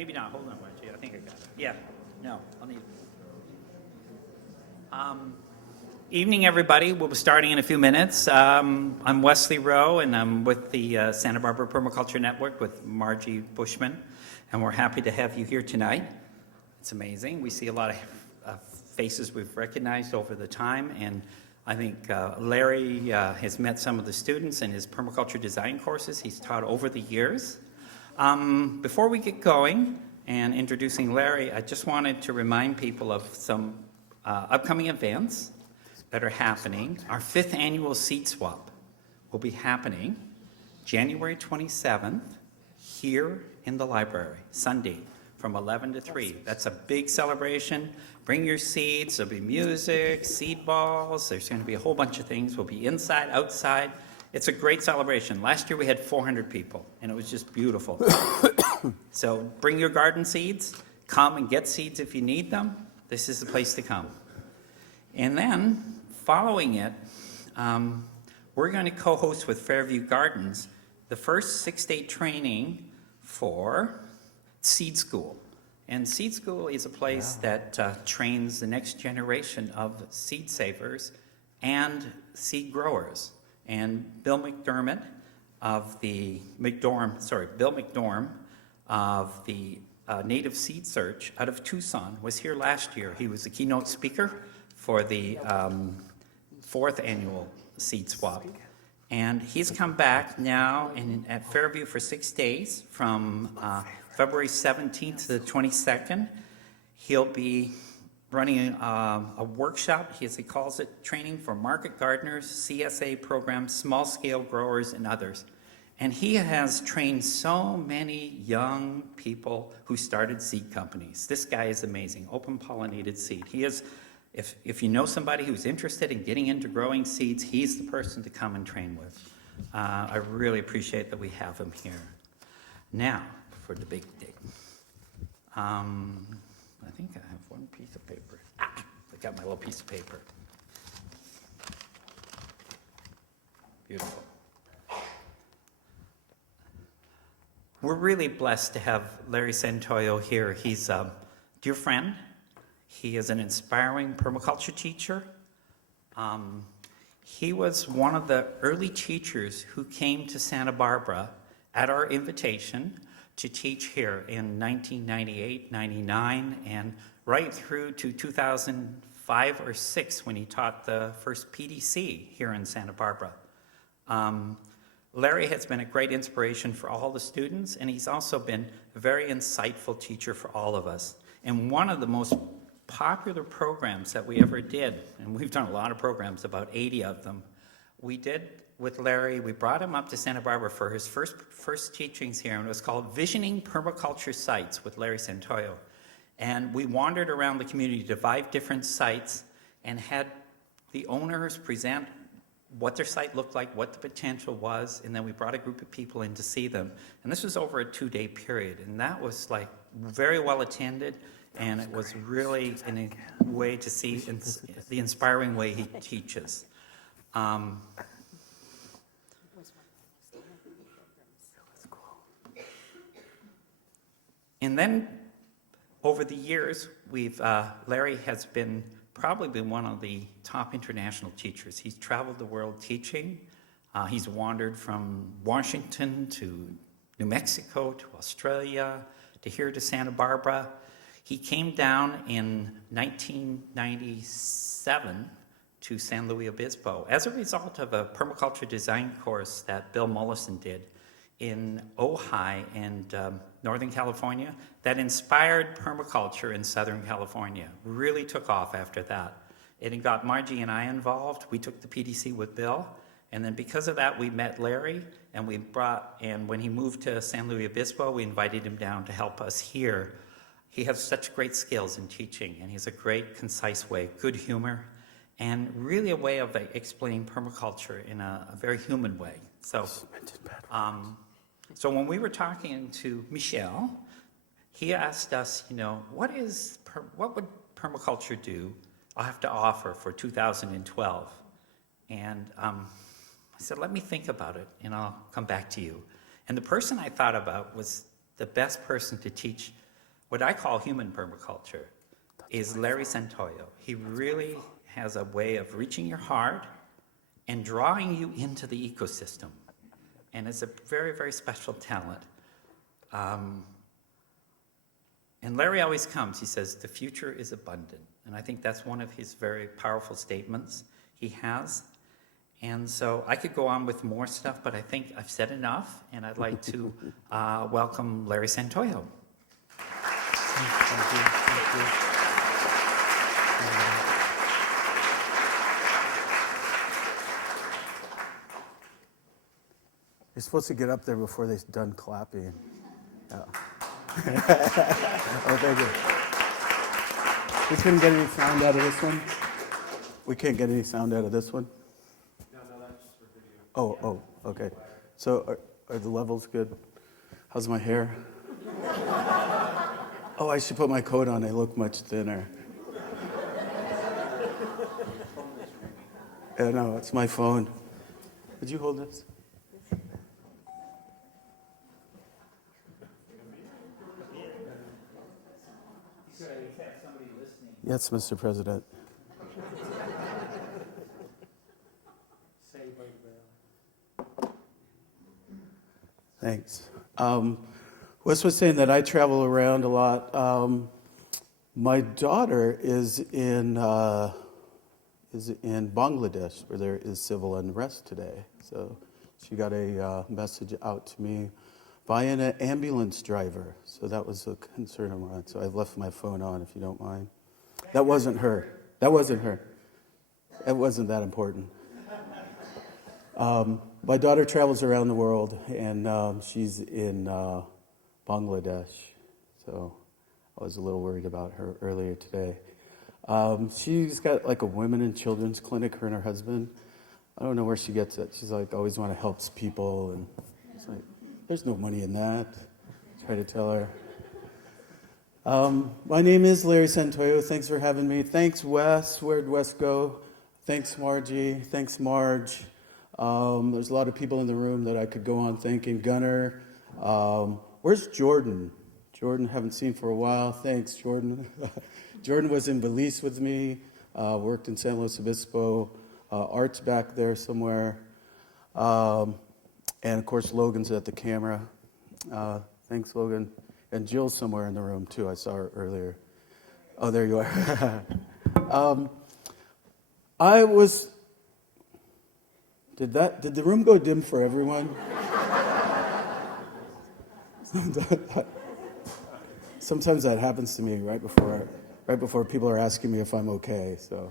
Maybe not. Hold on, Margie. I think I got it. Yeah. No, I'll need it. Evening, everybody. We'll be starting in a few minutes. I'm Wesley Rowe, and I'm with the Santa Barbara Permaculture Network with Margie Bushman, and we're happy to have you here tonight. It's amazing. We see a lot of faces we've recognized over the time, and I think Larry has met some of the students in his permaculture design courses he's taught over the years. Before we get going and introducing Larry, I just wanted to remind people of some upcoming events that are happening. Our 5th annual seed swap will be happening January 27th here in the library, Sunday from 11 to 3. That's a big celebration. Bring your seeds. There'll be music, seed balls. There's going to be a whole bunch of things. We'll be inside, outside. It's a great celebration. Last year we had 400 people, and it was just beautiful. So bring your garden seeds. Come and get seeds if you need them. This is the place to come. And then, following it, we're going to co-host with Fairview Gardens the first 6-day training for Seed School. And Seed School is a place that trains the next generation of seed savers and seed growers. And Bill McDorm of the Native Seed Search out of Tucson was here last year. He was the keynote speaker for the 4th annual seed swap. And he's come back now at Fairview for 6 days from February 17th to the 22nd. He'll be running a workshop, as he calls it, training for market gardeners, CSA programs, small-scale growers, and others. And he has trained so many young people who started seed companies. This guy is amazing, open-pollinated seed. He is, if you know somebody who's interested in getting into growing seeds, he's the person to come and train with. I really appreciate that we have him here. Now, for the big day. I think I have one piece of paper. I got my little piece of paper. Beautiful. We're really blessed to have Larry Santoyo here. He's a dear friend. He is an inspiring permaculture teacher. He was one of the early teachers who came to Santa Barbara at our invitation to teach here in 1998, 99, and right through to 2005 or 6 when he taught the first PDC here in Santa Barbara. Larry has been a great inspiration for all the students, and he's also been a very insightful teacher for all of us. And one of the most popular programs that we ever did, and we've done a lot of programs, about 80 of them, we did with Larry. We brought him up to Santa Barbara for his first teachings here, and it was called Visioning Permaculture Sites with Larry Santoyo. And we wandered around the community to 5 different sites and had the owners present what their site looked like, what the potential was, and then we brought a group of people in to see them. And this was over a 2-day period, and that was like very well attended, and it was really in a way to see the inspiring way he teaches. And then over the years, Larry has probably been one of the top international teachers. He's traveled the world teaching. He's wandered from Washington to New Mexico to Australia to here to Santa Barbara. He came down in 1997 to San Luis Obispo as a result of a permaculture design course that Bill Mollison did in Ojai and Northern California that inspired permaculture in Southern California. Really took off after that. It got Margie and I involved. We took the PDC with Bill, and then because of that, we met Larry, and when he moved to San Luis Obispo, we invited him down to help us here. He has such great skills in teaching, and he has a great, concise way, good humor, and really a way of explaining permaculture in a very human way. So when we were talking to Michel, he asked us, what would permaculture have to offer for 2012? And I said, let me think about it, and I'll come back to you. And the person I thought about was the best person to teach what I call human permaculture is Larry Santoyo. He really has a way of reaching your heart and drawing you into the ecosystem. And it's a very, very special talent. And Larry always comes, he says, the future is abundant. And I think that's one of his very powerful statements he has. And so I could go on with more stuff, but I think I've said enough, and I'd like to welcome Larry Santoyo. Thank you. You're supposed to get up there before they're done clapping. Oh. Oh, thank you. We couldn't get any sound out of this one? We can't get any sound out of this one? No, that's for video. Oh, okay. So are the levels good? How's my hair? Oh, I should put my coat on. I look much thinner. I know, it's my phone. Would you hold this? Yes, Mr. President. Thanks. Wes was saying that I travel around a lot. My daughter is in Bangladesh, where there is civil unrest today. So she got a message out to me via an ambulance driver. So that was a concern of mine. So I left my phone on, if you don't mind. That wasn't her. That wasn't her. It wasn't that important. My daughter travels around the world, and she's in Bangladesh. So I was a little worried about her earlier today. She's got like a women and children's clinic, her and her husband. I don't know where she gets it. She's like, always want to help people. And it's like, there's no money in that. Try to tell her. My name is Larry Santoyo. Thanks for having me. Thanks, Wes. Where'd Wes go? Thanks, Margie. Thanks, Marge. There's a lot of people in the room that I could go on thanking. Gunnar. Where's Jordan? Jordan, haven't seen for a while. Thanks, Jordan. Jordan was in Belize with me, worked in San Luis Obispo. Art's back there somewhere. And, of course, Logan's at the camera. Thanks, Logan. And Jill's somewhere in the room, too. I saw her earlier. Oh, there you are. Did the room go dim for everyone? Sometimes that happens to me right before people are asking me if I'm okay. So,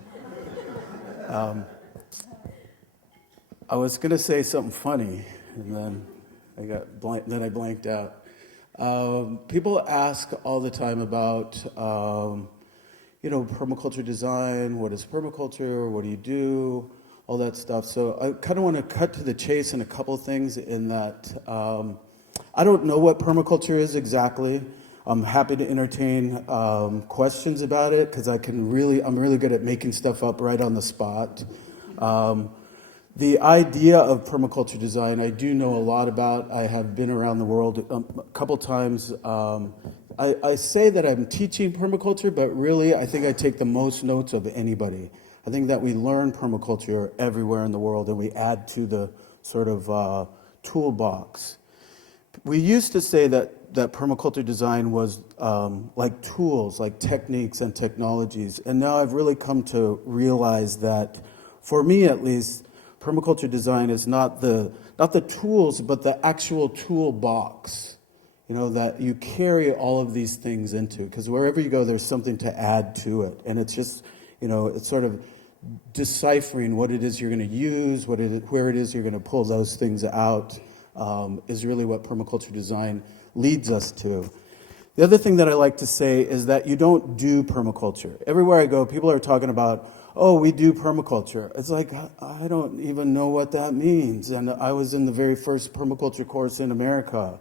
I was going to say something funny, and then I blanked out. People ask all the time about, permaculture design. What is permaculture? What do you do? All that stuff. So I kind of want to cut to the chase in a couple things in that I don't know what permaculture is exactly. I'm happy to entertain questions about it because I'm really good at making stuff up right on the spot. The idea of permaculture design, I do know a lot about. I have been around the world a couple times. I say that I'm teaching permaculture, but really I think I take the most notes of anybody. I think that we learn permaculture everywhere in the world and we add to the sort of toolbox. We used to say that permaculture design was like tools, like techniques and technologies. And now I've really come to realize that, for me at least, permaculture design is not the tools, but the actual toolbox, that you carry all of these things into. Because wherever you go, there's something to add to it. And it's just, it's sort of deciphering what it is you're going to use, where it is you're going to pull those things out, is really what permaculture design leads us to. The other thing that I like to say is that you don't do permaculture. Everywhere I go, people are talking about, oh, we do permaculture. It's like, I don't even know what that means. And I was in the very first permaculture course in America.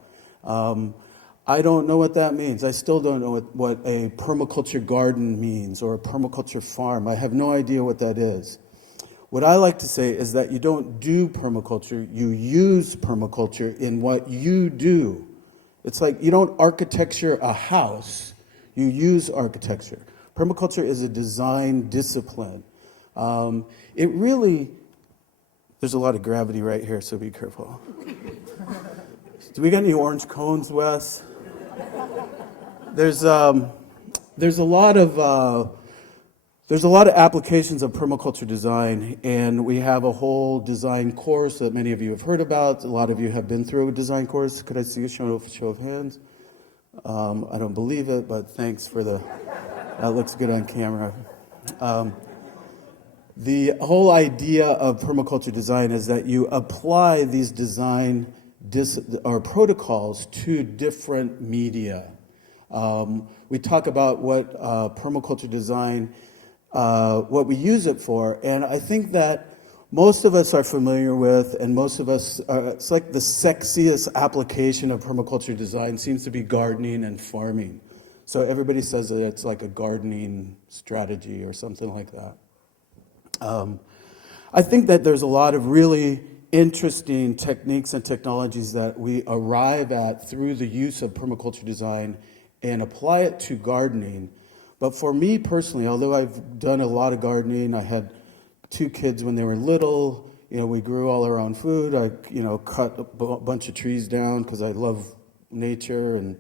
I don't know what that means. I still don't know what a permaculture garden means or a permaculture farm. I have no idea what that is. What I like to say is that you don't do permaculture, you use permaculture in what you do. It's like you don't architecture a house, You use architecture. Permaculture is a design discipline. It really, there's a lot of gravity right here, so be careful. Do we got any orange cones, Wes? There's a lot of applications of permaculture design, and we have a whole design course that many of you have heard about. A lot of you have been through a design course. Could I see a show of hands? I don't believe it, but thanks for that looks good on camera. The whole idea of permaculture design is that you apply these design or protocols to different media. We talk about what permaculture design, what we use it for, and I think that most of us are familiar with, and most of us, it's like the sexiest application of permaculture design seems to be gardening and farming. So everybody says that it's like a gardening strategy or something like that. I think that there's a lot of really interesting techniques and technologies that we arrive at through the use of permaculture design and apply it to gardening. But for me personally, although I've done a lot of gardening, I had 2 kids when they were little. We grew all our own food. I, cut a bunch of trees down because I love nature, and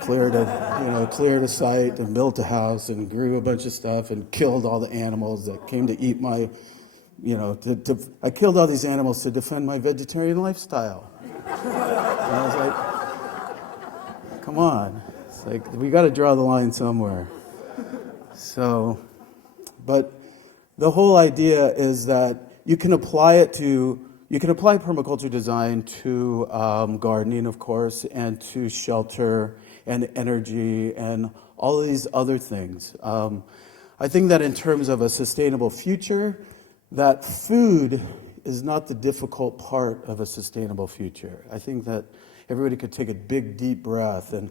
cleared a site and built a house and grew a bunch of stuff and killed all the animals that came to eat my, I killed all these animals to defend my vegetarian lifestyle. And I was like, come on. It's like, we got to draw the line somewhere. So, but the whole idea is that you can apply permaculture design to gardening, of course, and to shelter and energy and all of these other things. I think that in terms of a sustainable future, that food is not the difficult part of a sustainable future. I think that everybody could take a big, deep breath and,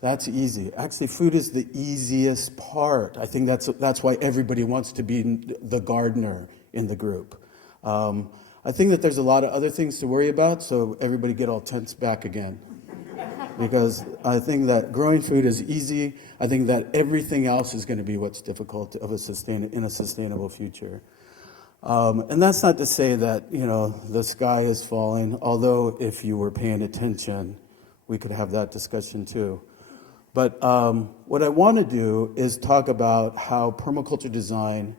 that's easy. Actually, food is the easiest part. I think that's why everybody wants to be the gardener in the group. I think that there's a lot of other things to worry about, so everybody get all tense back again. Because I think that growing food is easy. I think that everything else is going to be what's difficult in a sustainable future. And that's not to say that, the sky is falling, although if you were paying attention, we could have that discussion too. But what I want to do is talk about how permaculture design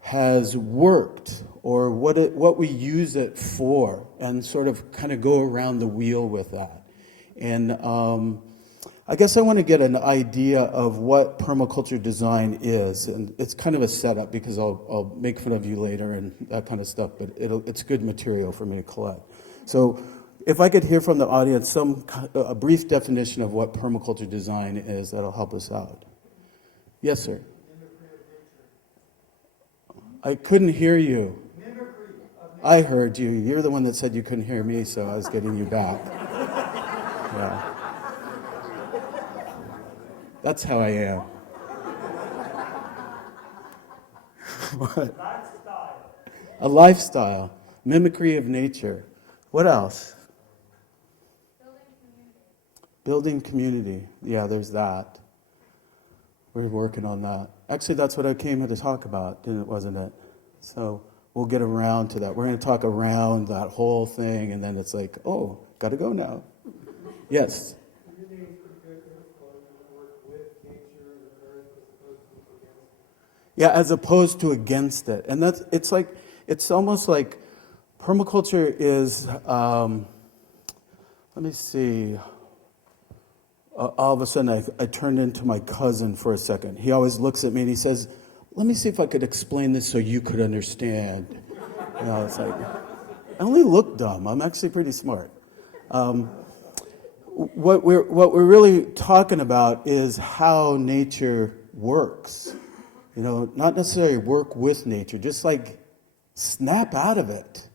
has worked, or what we use it for, and sort of kind of go around the wheel with that. And I guess I want to get an idea of what permaculture design is, and it's kind of a setup because I'll make fun of you later and that kind of stuff, but it's good material for me to collect. So if I could hear from the audience a brief definition of what permaculture design is, that'll help us out. Yes, sir. I couldn't hear you. I heard you. You're the one that said you couldn't hear me, so I was getting you back. Yeah. That's how I am. What? A lifestyle. Mimicry of nature. What else? Building community. Yeah, there's that. We're working on that. Actually, that's what I came here to talk about, wasn't it? So we'll get around to that. We're going to talk around that whole thing, and then it's like, oh, got to go now. Yes? Yeah, as opposed to against it. And it's almost like permaculture is, let me see. All of a sudden, I turned into my cousin for a second. He always looks at me and he says, let me see if I could explain this so you could understand. It's like, I only look dumb. I'm actually pretty smart. What we're really talking about is how nature works. Not necessarily work with nature, just like snap out of it.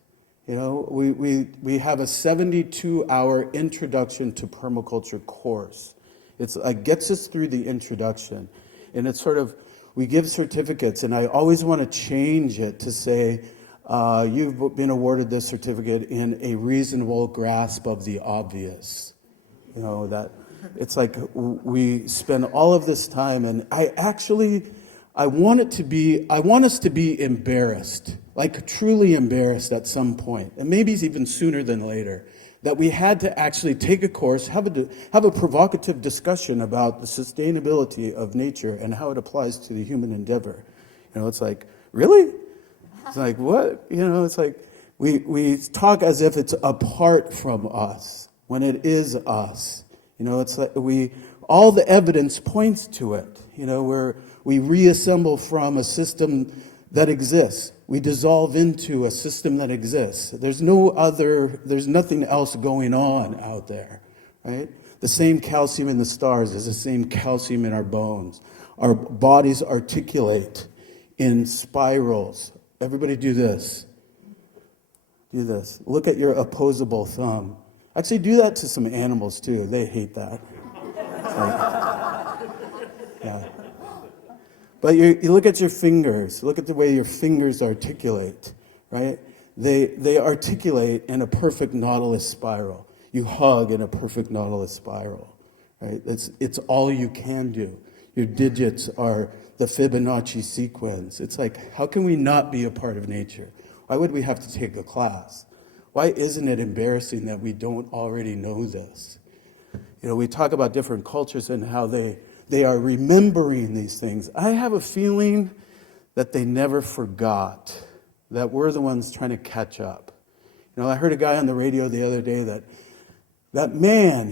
We have a 72-hour introduction to permaculture course. It gets us through the introduction. And it's sort of, we give certificates, and I always want to change it to say, you've been awarded this certificate in a reasonable grasp of the obvious. It's like we spend all of this time, and I want us to be embarrassed, like truly embarrassed at some point, and maybe even sooner than later, that we had to actually take a course, have a provocative discussion about the sustainability of nature and how it applies to the human endeavor. It's like, really? It's like, what? It's like we talk as if it's apart from us when it is us. It's like all the evidence points to it. Where we reassemble from a system that exists. We dissolve into a system that exists. There's nothing else going on out there, right? The same calcium in the stars is the same calcium in our bones. Our bodies articulate in spirals. Everybody do this. Do this. Look at your opposable thumb. Actually, do that to some animals too. They hate that. It's like, yeah. But you look at your fingers. Look at the way your fingers articulate, right? They articulate in a perfect nautilus spiral. You hug in a perfect nautilus spiral, right? It's all you can do. Your digits are the Fibonacci sequence. It's like, how can we not be a part of nature? Why would we have to take a class? Why isn't it embarrassing that we don't already know this? We talk about different cultures and how they are remembering these things. I have a feeling that they never forgot, that we're the ones trying to catch up. I heard a guy on the radio the other day that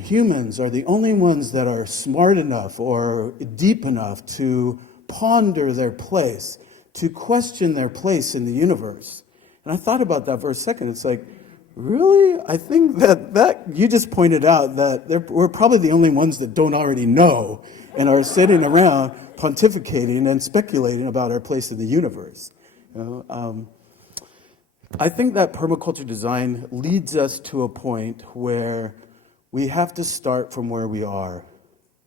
humans are the only ones that are smart enough or deep enough to ponder their place, to question their place in the universe. And I thought about that for a second. It's like, really? I think that you just pointed out that we're probably the only ones that don't already know and are sitting around pontificating and speculating about our place in the universe. I think that permaculture design leads us to a point where we have to start from where we are.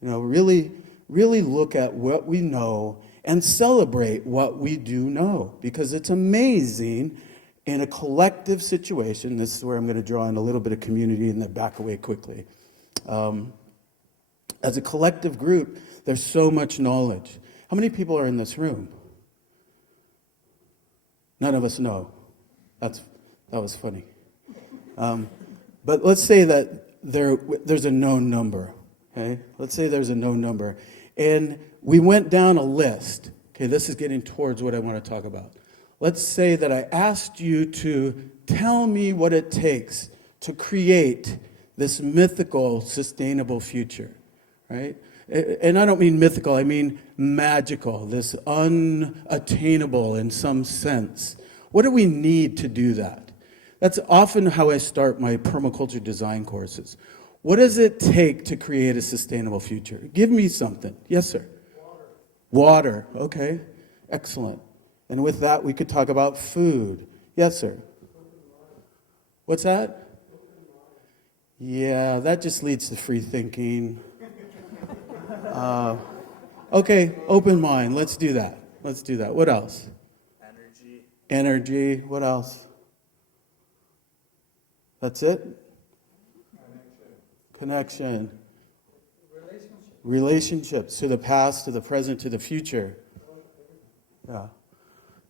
Really look at what we know and celebrate what we do know, because it's amazing in a collective situation. This is where I'm going to draw in a little bit of community and then back away quickly. As a collective group, there's so much knowledge. How many people are in this room? None of us know. That was funny. But let's say that there's a known number. Okay? Let's say there's a known number. And we went down a list. Okay, this is getting towards what I want to talk about. Let's say that I asked you to tell me what it takes to create this mythical, sustainable future, right? And I don't mean mythical, I mean magical, this unattainable in some sense. What do we need to do that? That's often how I start my permaculture design courses. What does it take to create a sustainable future? Give me something. Yes, sir. Water. Okay. Excellent. And with that, we could talk about food. Yes, sir. What's that? Yeah, that just leads to free thinking. Okay, open mind. Let's do that. What else? Energy. What else? That's it? Connection. Relationships to the past, to the present, to the future. Yeah.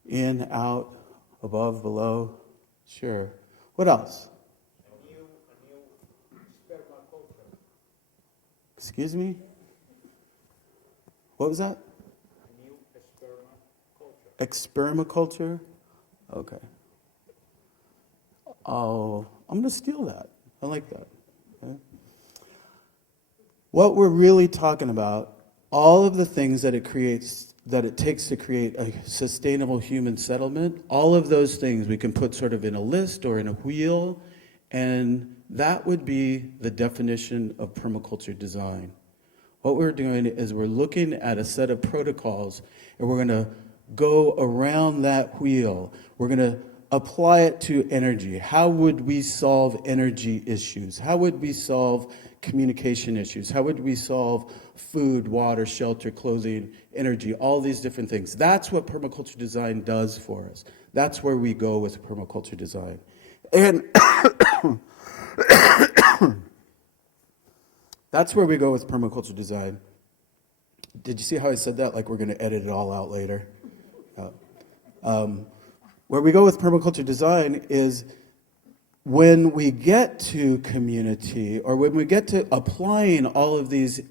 In, out, above, below. Sure. What else? Excuse me? What was that? Expermaculture? Okay. Oh, I'm going to steal that. I like that. Okay. What we're really talking about, all of the things that it takes to create a sustainable human settlement, all of those things we can put sort of in a list or in a wheel, and that would be the definition of permaculture design. What we're doing is we're looking at a set of protocols, and we're going to go around that wheel. We're going to apply it to energy. How would we solve energy issues? How would we solve communication issues? How would we solve food, water, shelter, clothing, energy, all these different things? That's what permaculture design does for us. That's where we go with permaculture design. And That's where we go with permaculture design. Did you see how I said that? Like we're going to edit it all out later. Where we go with permaculture design is when we get to community, or when we get to applying all of these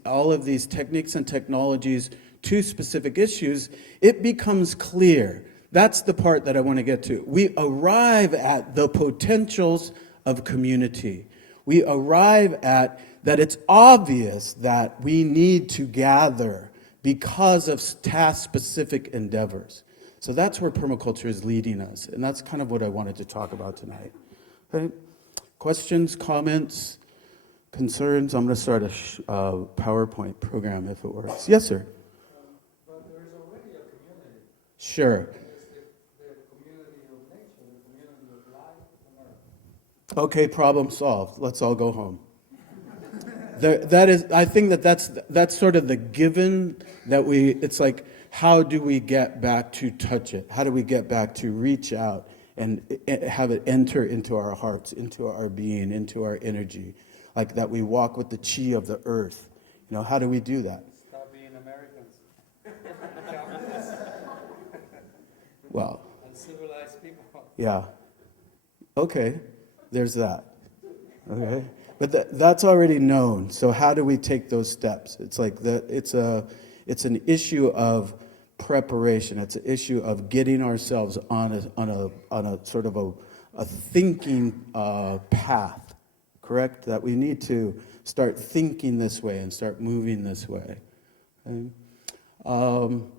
techniques and technologies to specific issues, it becomes clear. That's the part that I want to get to. We arrive at the potentials of community. We arrive at that it's obvious that we need to gather because of task-specific endeavors. So that's where permaculture is leading us, and that's kind of what I wanted to talk about tonight. Okay? Questions, comments, concerns? I'm going to start a PowerPoint program if it works. Yes, sir. But there is already a community. Sure. There's the community of nature, the community of life on earth. Okay, problem solved. Let's all go home. That is, I think that's sort of the given that it's like, how do we get back to touch it? How do we get back to reach out and have it enter into our hearts, into our being, into our energy? Like that we walk with the chi of the earth. How do we do that? Stop being Americans. Well, Uncivilized people. yeah. Okay, there's that. Okay, but that's already known. So how do we take those steps? It's like it's an issue of preparation. It's an issue of getting ourselves on a sort of a thinking path. Correct? That we need to start thinking this way and start moving this way. Okay?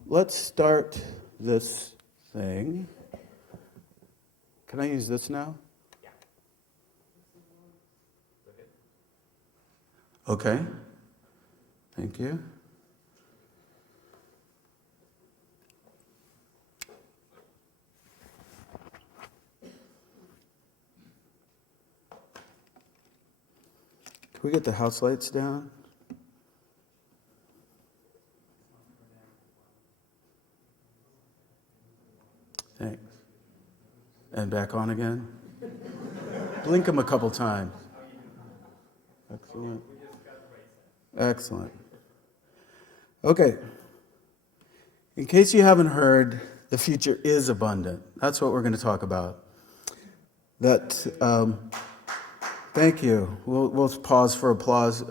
Let's start this thing. Can I use this now? Okay. Thank you. Can we get the house lights down? Thanks. And back on again? Blink them a couple times. Excellent. Excellent. Okay. In case you haven't heard, the future is abundant. That's what we're going to talk about. Thank you. We'll pause for applause.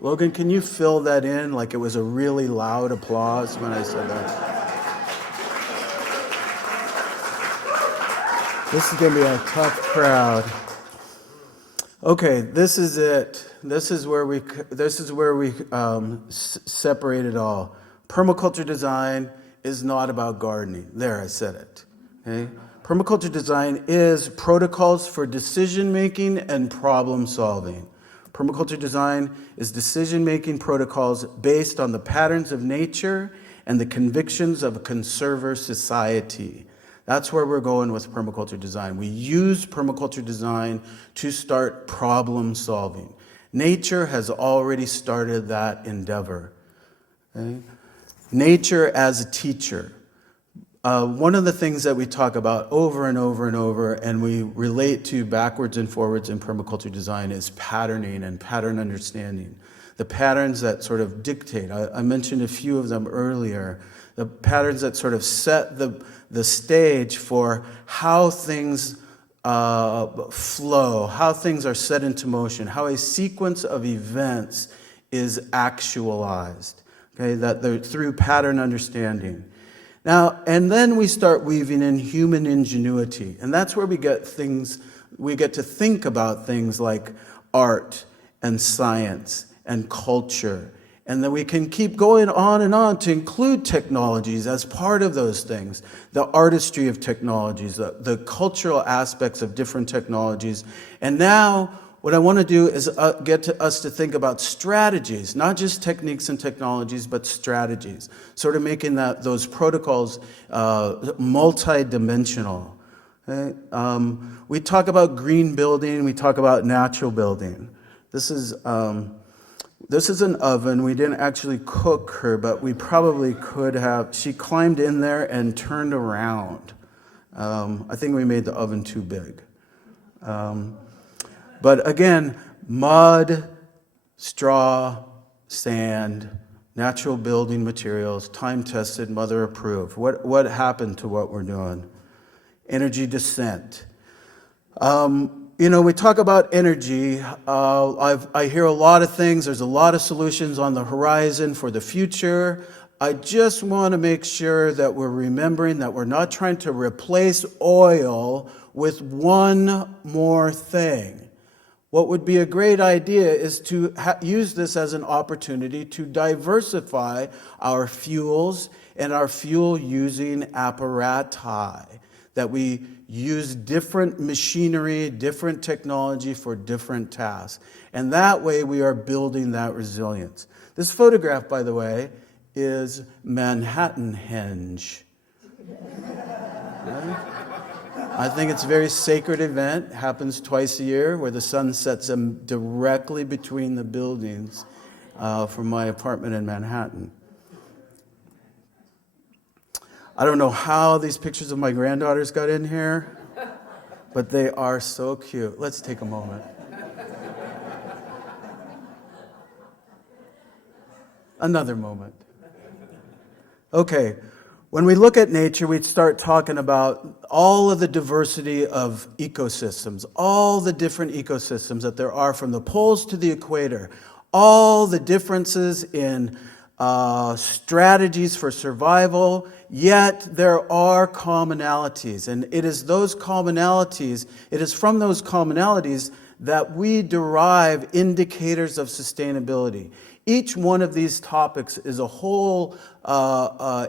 Logan, can you fill that in like it was a really loud applause when I said that? This is going to be a tough crowd. Okay, this is it. This is where we separate it all. Permaculture design is not about gardening. There, I said it. Okay? Permaculture design is protocols for decision-making and problem-solving. Permaculture design is decision-making protocols based on the patterns of nature and the convictions of a conserver society. That's where we're going with permaculture design. We use permaculture design to start problem solving. Nature has already started that endeavor. Okay? Nature as a teacher. One of the things that we talk about over and over and over, and we relate to backwards and forwards in permaculture design, is patterning and pattern understanding. The patterns that sort of dictate. I mentioned a few of them earlier. The patterns that sort of set the stage for how things flow, how things are set into motion, how a sequence of events is actualized. Okay, that they're through pattern understanding. Now, and then we start weaving in human ingenuity, and that's where we get to think about things like art and science and culture. And then we can keep going on and on to include technologies as part of those things. The artistry of technologies, the cultural aspects of different technologies. And now what I want to do is get us to think about strategies, not just techniques and technologies, but strategies. Sort of making those protocols multi-dimensional. Okay? We talk about green building, we talk about natural building. This is an oven. We didn't actually cook her, but we probably could have. She climbed in there and turned around. I think we made the oven too big. But again, mud, straw, sand, natural building materials, time-tested, mother-approved. What happened to what we're doing? Energy descent. We talk about energy. I hear a lot of things. There's a lot of solutions on the horizon for the future. I just want to make sure that we're remembering that we're not trying to replace oil with one more thing. What would be a great idea is to use this as an opportunity to diversify our fuels and our fuel-using apparati, that we use different machinery, different technology for different tasks. And that way we are building that resilience. This photograph, by the way, is Manhattanhenge. Right? I think it's a very sacred event. It happens twice a year where the sun sets directly between the buildings from my apartment in Manhattan. I don't know how these pictures of my granddaughters got in here, but they are so cute. Let's take a moment. Another moment. Okay, when we look at nature, we start talking about all of the diversity of ecosystems, all the different ecosystems that there are from the poles to the equator, all the differences in strategies for survival, yet there are commonalities. And it is from those commonalities that we derive indicators of sustainability. Each one of these topics is a whole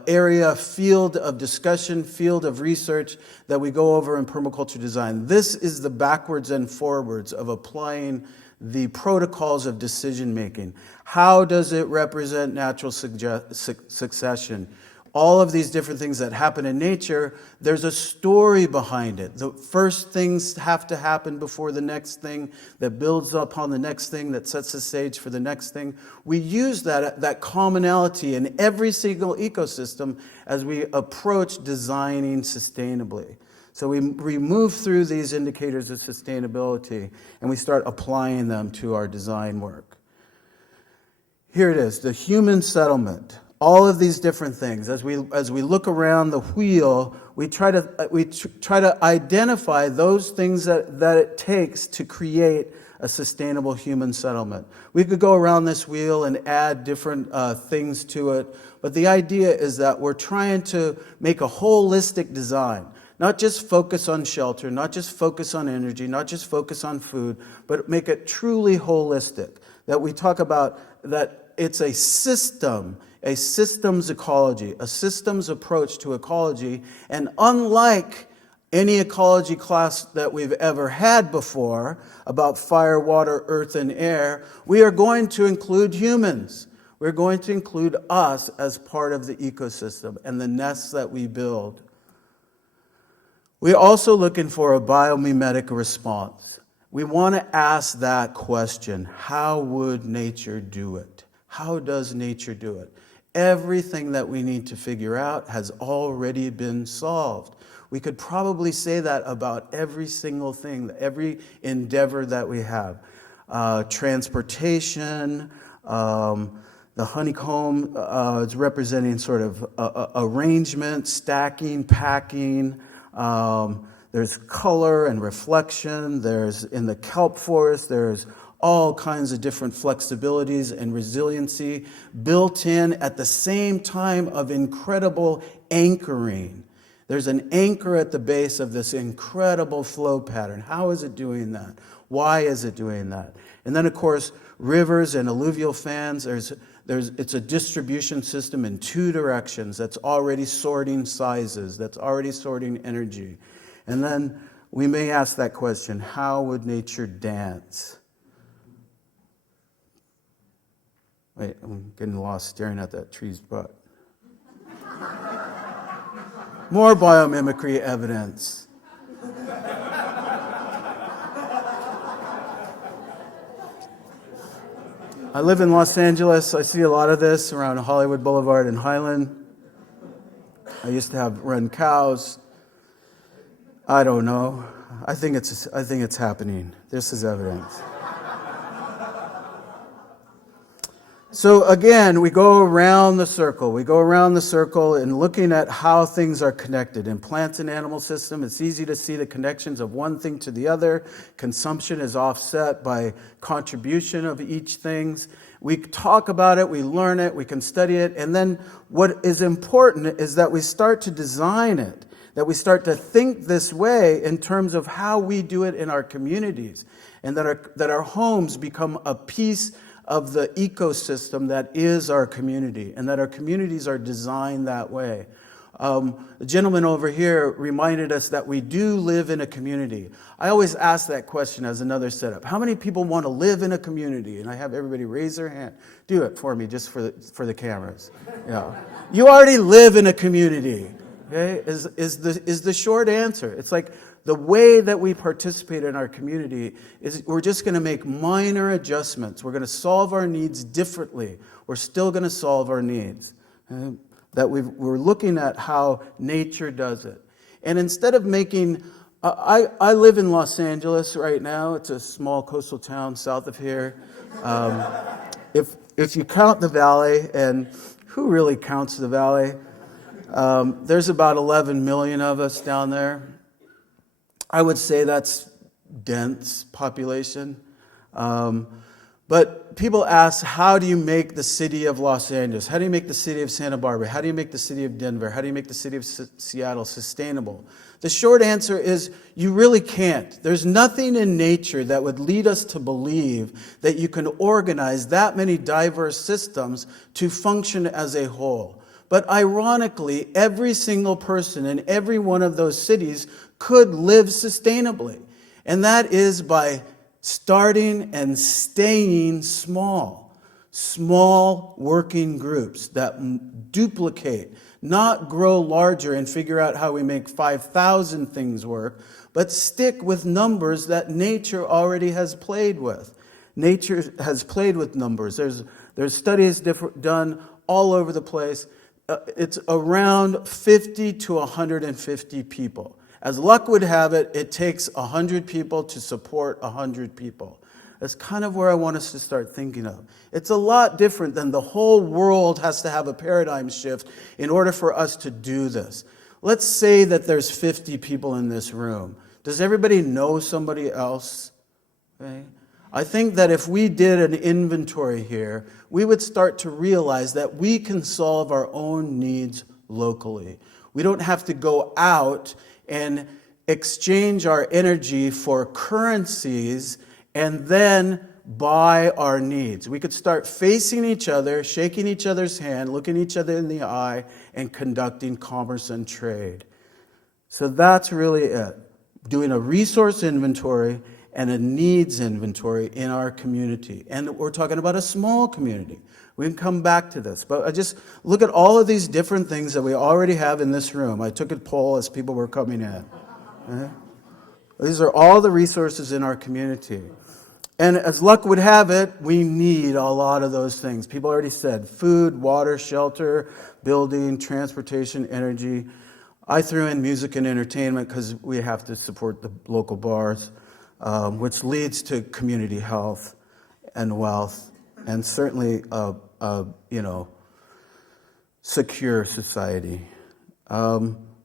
area, field of discussion, field of research that we go over in permaculture design. This is the backwards and forwards of applying the protocols of decision making. How does it represent natural succession? All of these different things that happen in nature, there's a story behind it. The first things have to happen before the next thing that builds upon the next thing that sets the stage for the next thing. We use that commonality in every single ecosystem as we approach designing sustainably. So we move through these indicators of sustainability and we start applying them to our design work. Here it is, the human settlement. All of these different things. As we look around the wheel, we try to identify those things that it takes to create a sustainable human settlement. We could go around this wheel and add different things to it, but the idea is that we're trying to make a holistic design. Not just focus on shelter, not just focus on energy, not just focus on food, but make it truly holistic. That we talk about that it's a system, a systems ecology, a systems approach to ecology. And unlike any ecology class that we've ever had before about fire, water, earth, and air, we are going to include humans. We're going to include us as part of the ecosystem and the nests that we build. We're also looking for a biomimetic response. We want to ask that question, how would nature do it? How does nature do it? Everything that we need to figure out has already been solved. We could probably say that about every single thing, every endeavor that we have. Transportation, the honeycomb is representing sort of arrangement, stacking, packing. There's color and reflection. There's in the kelp forest, there's all kinds of different flexibilities and resiliency built in at the same time of incredible anchoring. There's an anchor at the base of this incredible flow pattern. How is it doing that? Why is it doing that? And then, of course, rivers and alluvial fans, it's a distribution system in two directions that's already sorting sizes, that's already sorting energy. And then we may ask that question, how would nature dance? Wait, I'm getting lost staring at that tree's butt. More biomimicry evidence. I live in Los Angeles. I see a lot of this around Hollywood Boulevard and Highland. I used to run cows. I don't know. I think it's happening. This is evidence. So again, we go around the circle. We go around the circle and looking at how things are connected. In plants and animal system, it's easy to see the connections of one thing to the other. Consumption is offset by contribution of each thing. We talk about it, we learn it, we can study it, and then what is important is that we start to design it, that we start to think this way in terms of how we do it in our communities, and that our homes become a piece of the ecosystem that is our community, and that our communities are designed that way. The gentleman over here reminded us that we do live in a community. I always ask that question as another setup. How many people want to live in a community? And I have everybody raise their hand. Do it for me, just for the cameras. Yeah, you already live in a community. Okay, is the short answer. It's like the way that we participate in our community is we're just going to make minor adjustments. We're going to solve our needs differently. We're still going to solve our needs. That we're looking at how nature does it. And instead of making, I live in Los Angeles right now. It's a small coastal town south of here. If you count the valley, and who really counts the valley? There's about 11 million of us down there. I would say that's dense population. But people ask, how do you make the city of Los Angeles? How do you make the city of Santa Barbara? How do you make the city of Denver? How do you make the city of Seattle sustainable? The short answer is you really can't. There's nothing in nature that would lead us to believe that you can organize that many diverse systems to function as a whole. But ironically, every single person in every one of those cities could live sustainably. And that is by starting and staying small. Small working groups that duplicate, not grow larger and figure out how we make 5,000 things work, but stick with numbers that nature already has played with. Nature has played with numbers. There's studies done all over the place. It's around 50 to 150 people. As luck would have it, it takes 100 people to support 100 people. That's kind of where I want us to start thinking of. It's a lot different than the whole world has to have a paradigm shift in order for us to do this. Let's say that there's 50 people in this room. Does everybody know somebody else? Okay. I think that if we did an inventory here, we would start to realize that we can solve our own needs locally. We don't have to go out and exchange our energy for currencies and then buy our needs. We could start facing each other, shaking each other's hand, looking each other in the eye, and conducting commerce and trade. So that's really it. Doing a resource inventory and a needs inventory in our community. And we're talking about a small community. We can come back to this. But I just look at all of these different things that we already have in this room. I took a poll as people were coming in. Okay? These are all the resources in our community. And as luck would have it, we need a lot of those things. People already said food, water, shelter, building, transportation, energy. I threw in music and entertainment because we have to support the local bars, which leads to community health and wealth, and certainly secure society.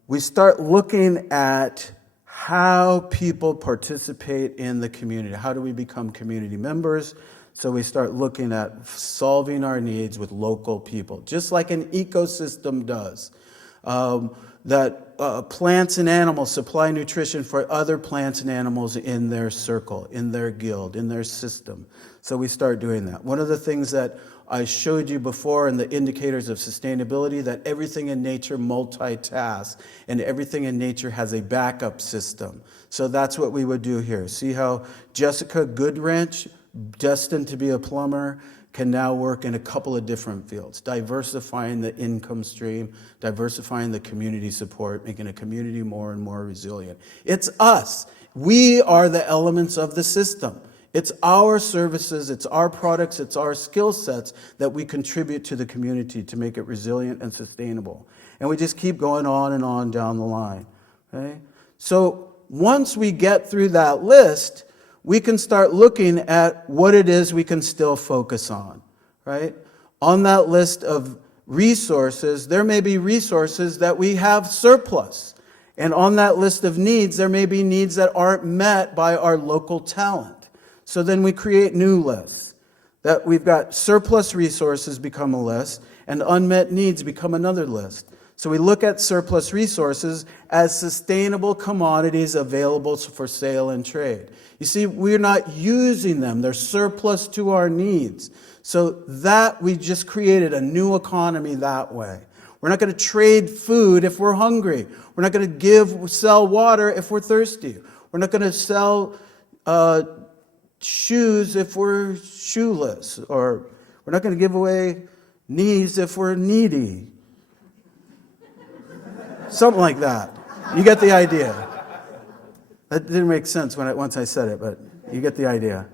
We start looking at how people participate in the community. How do we become community members? So we start looking at solving our needs with local people, just like an ecosystem does. That plants and animals supply nutrition for other plants and animals in their circle, in their guild, in their system. So we start doing that. One of the things that I showed you before in the indicators of sustainability, that everything in nature multitasks and everything in nature has a backup system. So that's what we would do here. See how Jessica Goodwrench, destined to be a plumber, can now work in a couple of different fields, diversifying the income stream, diversifying the community support, making a community more and more resilient. It's us. We are the elements of the system. It's our services, it's our products, it's our skill sets that we contribute to the community to make it resilient and sustainable. And we just keep going on and on down the line. Okay? So once we get through that list, we can start looking at what it is we can still focus on, right? On that list of resources, there may be resources that we have surplus. And on that list of needs, there may be needs that aren't met by our local talent. So then we create new lists. That we've got surplus resources become a list, and unmet needs become another list. So we look at surplus resources as sustainable commodities available for sale and trade. You see, we're not using them. They're surplus to our needs. So that we just created a new economy that way. We're not going to trade food if we're hungry. We're not going to sell water if we're thirsty. We're not going to sell shoes if we're shoeless. Or we're not going to give away knees if we're needy. Something like that. You get the idea. That didn't make sense once I said it, but you get the idea.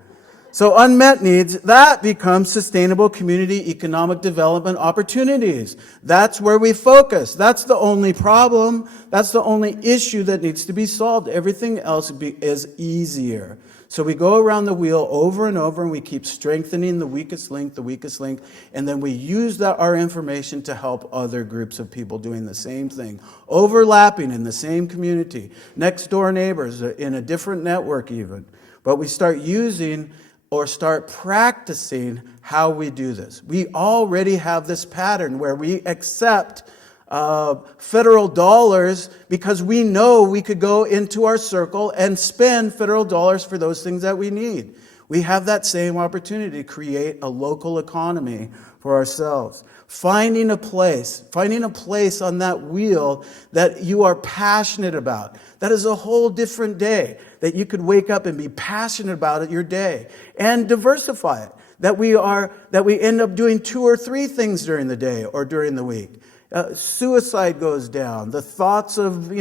So unmet needs, that becomes sustainable community economic development opportunities. That's where we focus. That's the only problem. That's the only issue that needs to be solved. Everything else is easier. So we go around the wheel over and over, and we keep strengthening the weakest link, and then we use our information to help other groups of people doing the same thing, overlapping in the same community, next door neighbors, in a different network even. But we start using or start practicing how we do this. We already have this pattern where we accept federal dollars because we know we could go into our circle and spend federal dollars for those things that we need. We have that same opportunity to create a local economy for ourselves. Finding a place on that wheel that you are passionate about. That is a whole different day, that you could wake up and be passionate about it your day. And diversify it. That we end up doing 2 or 3 things during the day or during the week. Suicide goes down. The thoughts of,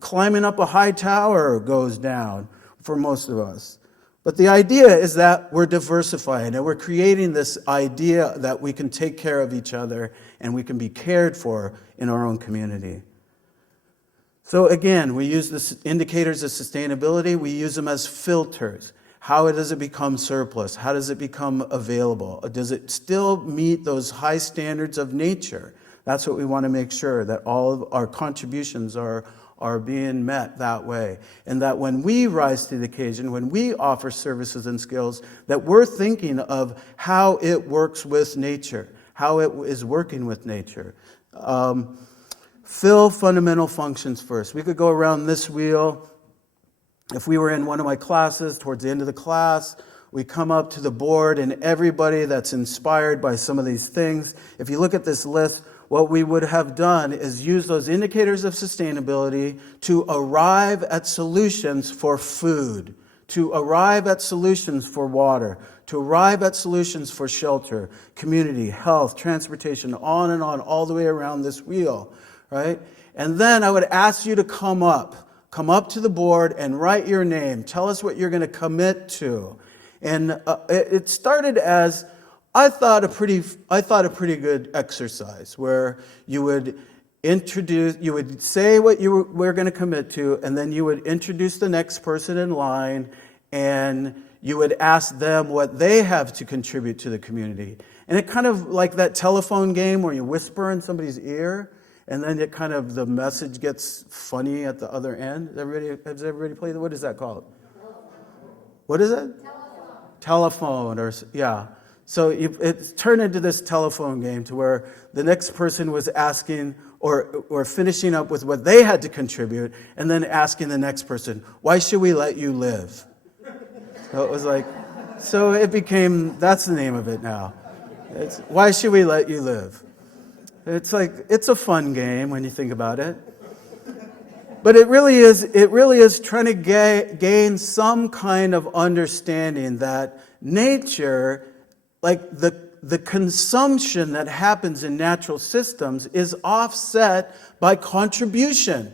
climbing up a high tower goes down for most of us. But the idea is that we're diversifying and we're creating this idea that we can take care of each other and we can be cared for in our own community. So again, we use the indicators of sustainability. We use them as filters. How does it become surplus? How does it become available? Does it still meet those high standards of nature? That's what we want to make sure, that all of our contributions are being met that way. And that when we rise to the occasion, when we offer services and skills, that we're thinking of how it works with nature, how it is working with nature. Fill fundamental functions first. We could go around this wheel. If we were in one of my classes, towards the end of the class, we come up to the board, and everybody that's inspired by some of these things, if you look at this list, what we would have done is use those indicators of sustainability to arrive at solutions for food, to arrive at solutions for water, to arrive at solutions for shelter, community, health, transportation, on and on, all the way around this wheel, right? And then I would ask you to come up to the board and write your name. Tell us what you're going to commit to. And it started as I thought a pretty good exercise where you would say what you were going to commit to, and then you would introduce the next person in line, and you would ask them what they have to contribute to the community. And it kind of like that telephone game where you whisper in somebody's ear, and then the message gets funny at the other end. Has everybody played? What is that called? What is it? Telephone, yeah. So it turned into this telephone game to where the next person was asking or finishing up with what they had to contribute, and then asking the next person, why should we let you live? So it was that's the name of it now. It's why should we let you live? It's a fun game when you think about it. But it really is trying to gain some kind of understanding that nature, like the consumption that happens in natural systems, is offset by contribution,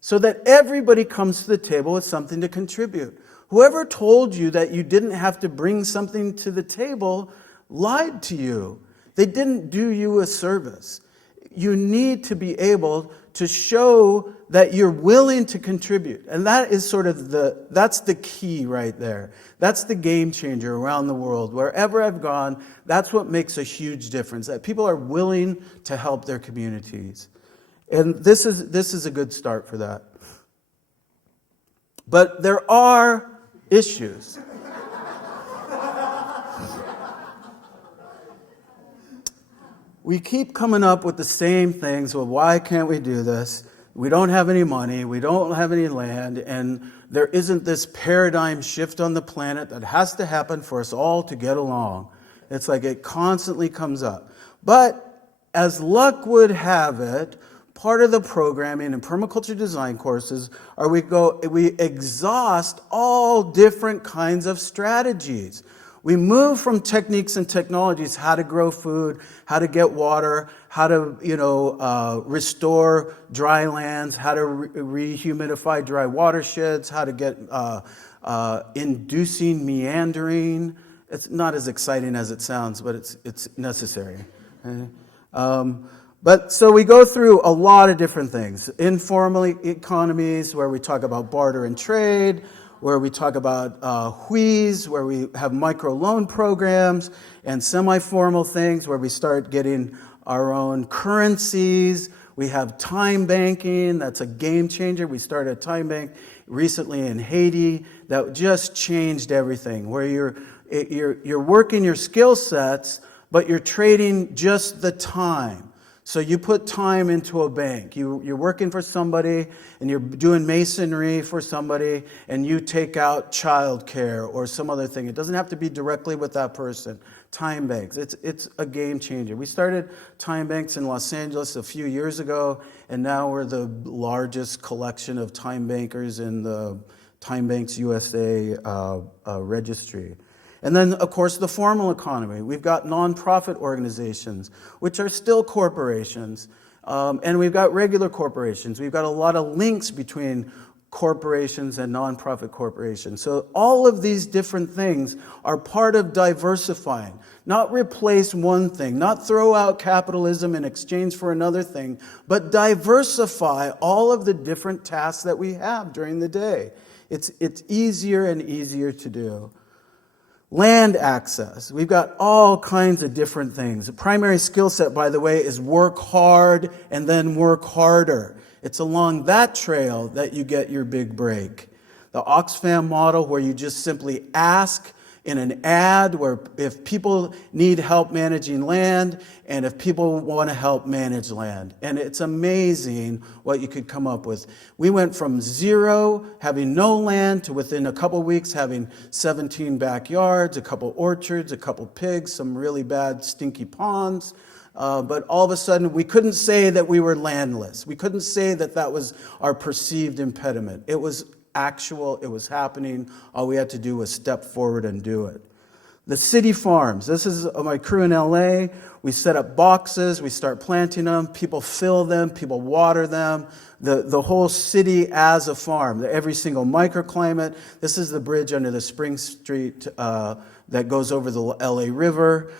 so that everybody comes to the table with something to contribute. Whoever told you that you didn't have to bring something to the table lied to you. They didn't do you a service. You need to be able to show that you're willing to contribute. And that is sort of that's the key right there. That's the game changer around the world. Wherever I've gone, that's what makes a huge difference, that people are willing to help their communities. And this is a good start for that. But there are issues. We keep coming up with the same things. Well, why can't we do this? We don't have any money. We don't have any land. And there isn't this paradigm shift on the planet that has to happen for us all to get along. It's like it constantly comes up. But as luck would have it, part of the programming and permaculture design courses are we exhaust all different kinds of strategies. We move from techniques and technologies, how to grow food, how to get water, how to restore dry lands, how to rehumidify dry watersheds, how to get inducing meandering. It's not as exciting as it sounds, but it's necessary. But so we go through a lot of different things. Informal economies, where we talk about barter and trade, where we talk about WHEs, where we have microloan programs, and semi-formal things where we start getting our own currencies. We have time banking. That's a game changer. We started a time bank recently in Haiti that just changed everything, where you're working your skill sets, but you're trading just the time. So you put time into a bank. You're working for somebody, and you're doing masonry for somebody, and you take out childcare or some other thing. It doesn't have to be directly with that person. Time banks. It's a game changer. We started time banks in Los Angeles a few years ago, and now we're the largest collection of time bankers in the Time Banks USA registry. And then, of course, the formal economy. We've got nonprofit organizations, which are still corporations, and we've got regular corporations. We've got a lot of links between corporations and nonprofit corporations. So all of these different things are part of diversifying, not replace one thing, not throw out capitalism in exchange for another thing, but diversify all of the different tasks that we have during the day. It's easier and easier to do. Land access. We've got all kinds of different things. The primary skill set, by the way, is work hard and then work harder. It's along that trail that you get your big break. The Oxfam model, where you just simply ask in an ad, where if people need help managing land and if people want to help manage land. And it's amazing what you could come up with. We went from zero, having no land, to within a couple weeks having 17 backyards, a couple orchards, a couple pigs, some really bad stinky ponds. But all of a sudden, we couldn't say that we were landless. We couldn't say that that was our perceived impediment. It was actual, it was happening. All we had to do was step forward and do it. The city farms. This is my crew in LA. We set up boxes, we start planting them, people fill them, people water them. The whole city as a farm, every single microclimate. This is the bridge under the Spring Street that goes over the LA River.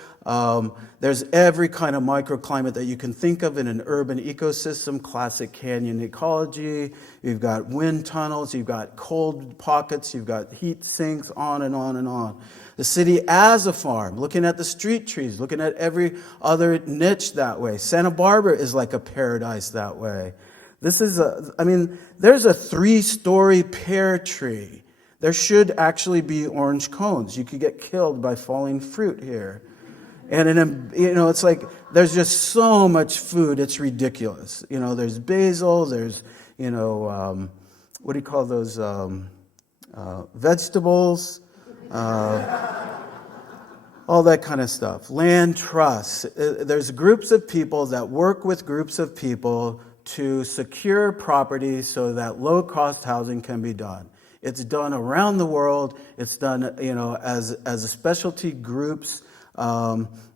There's every kind of microclimate that you can think of in an urban ecosystem, classic canyon ecology. You've got wind tunnels, you've got cold pockets, you've got heat sinks, on and on and on. The city as a farm, looking at the street trees, looking at every other niche that way. Santa Barbara is like a paradise that way. This is there's a 3-story pear tree. There should actually be orange cones. You could get killed by falling fruit here. And it's like there's just so much food, it's ridiculous. There's basil, there's, what do you call those, vegetables, all that kind of stuff. Land trusts. There's groups of people that work with groups of people to secure property so that low-cost housing can be done. It's done around the world. It's done, as a specialty groups.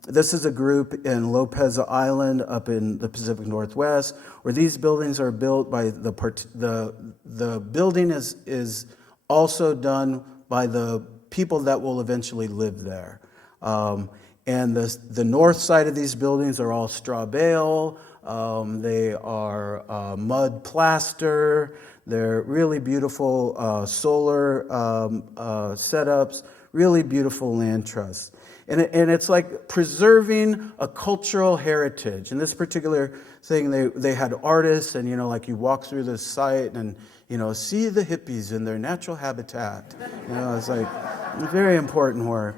This is a group in Lopez Island up in the Pacific Northwest, where these buildings are built by the building is also done by the people that will eventually live there. And the north side of these buildings are all straw bale. They are mud plaster. They're really beautiful solar setups, really beautiful land trusts. And it's like preserving a cultural heritage. In this particular thing, they had artists, and like you walk through the site and see the hippies in their natural habitat. It's like very important work.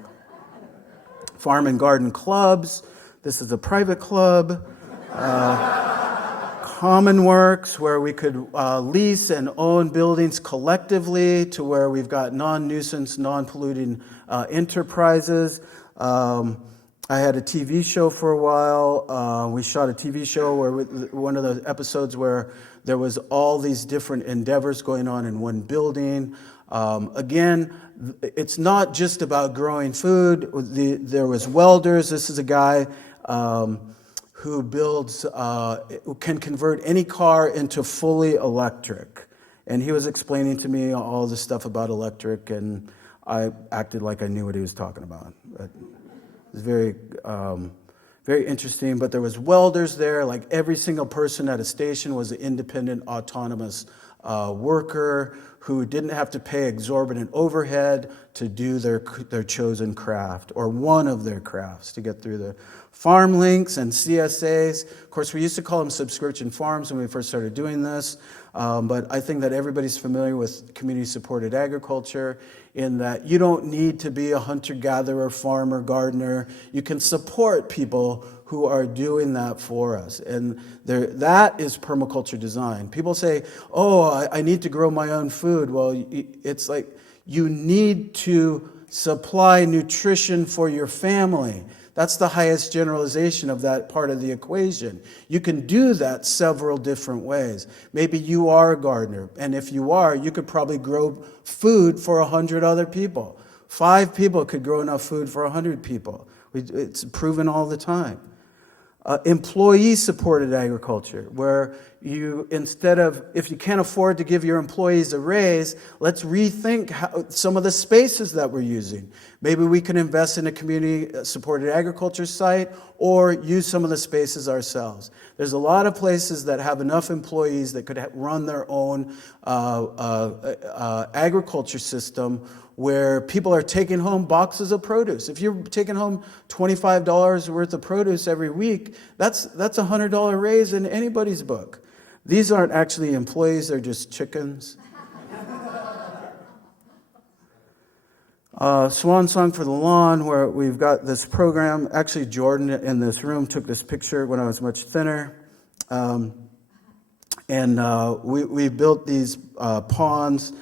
Farm and garden clubs. This is a private club. Common works, where we could lease and own buildings collectively, to where we've got non-nuisance, non-polluting enterprises. I had a TV show for a while. We shot a TV show where one of the episodes where there was all these different endeavors going on in one building. Again, it's not just about growing food. There was welders. This is a guy who can convert any car into fully electric. And he was explaining to me all this stuff about electric, and I acted like I knew what he was talking about. It was very, very interesting. But there was welders there. Like every single person at a station was an independent, autonomous worker who didn't have to pay exorbitant overhead to do their chosen craft, or one of their crafts, to get through the farm links and CSAs. Of course, we used to call them subscription farms when we first started doing this, but I think that everybody's familiar with community-supported agriculture, in that you don't need to be a hunter-gatherer, farmer, gardener. You can support people who are doing that for us. And that is permaculture design. People say, oh, I need to grow my own food. Well, it's like you need to supply nutrition for your family. That's the highest generalization of that part of the equation. You can do that several different ways. Maybe you are a gardener, and if you are, you could probably grow food for 100 other people. 5 people could grow enough food for 100 people. It's proven all the time. Employee-supported agriculture, where instead of, if you can't afford to give your employees a raise, let's rethink some of the spaces that we're using. Maybe we can invest in a community-supported agriculture site, or use some of the spaces ourselves. There's a lot of places that have enough employees that could run their own agriculture system, where people are taking home boxes of produce. If you're taking home $25 worth of produce every week, that's a $100 raise in anybody's book. These aren't actually employees, they're just chickens. Swan Song for the Lawn, where we've got this program. Actually, Jordan in this room took this picture when I was much thinner. We built these ponds.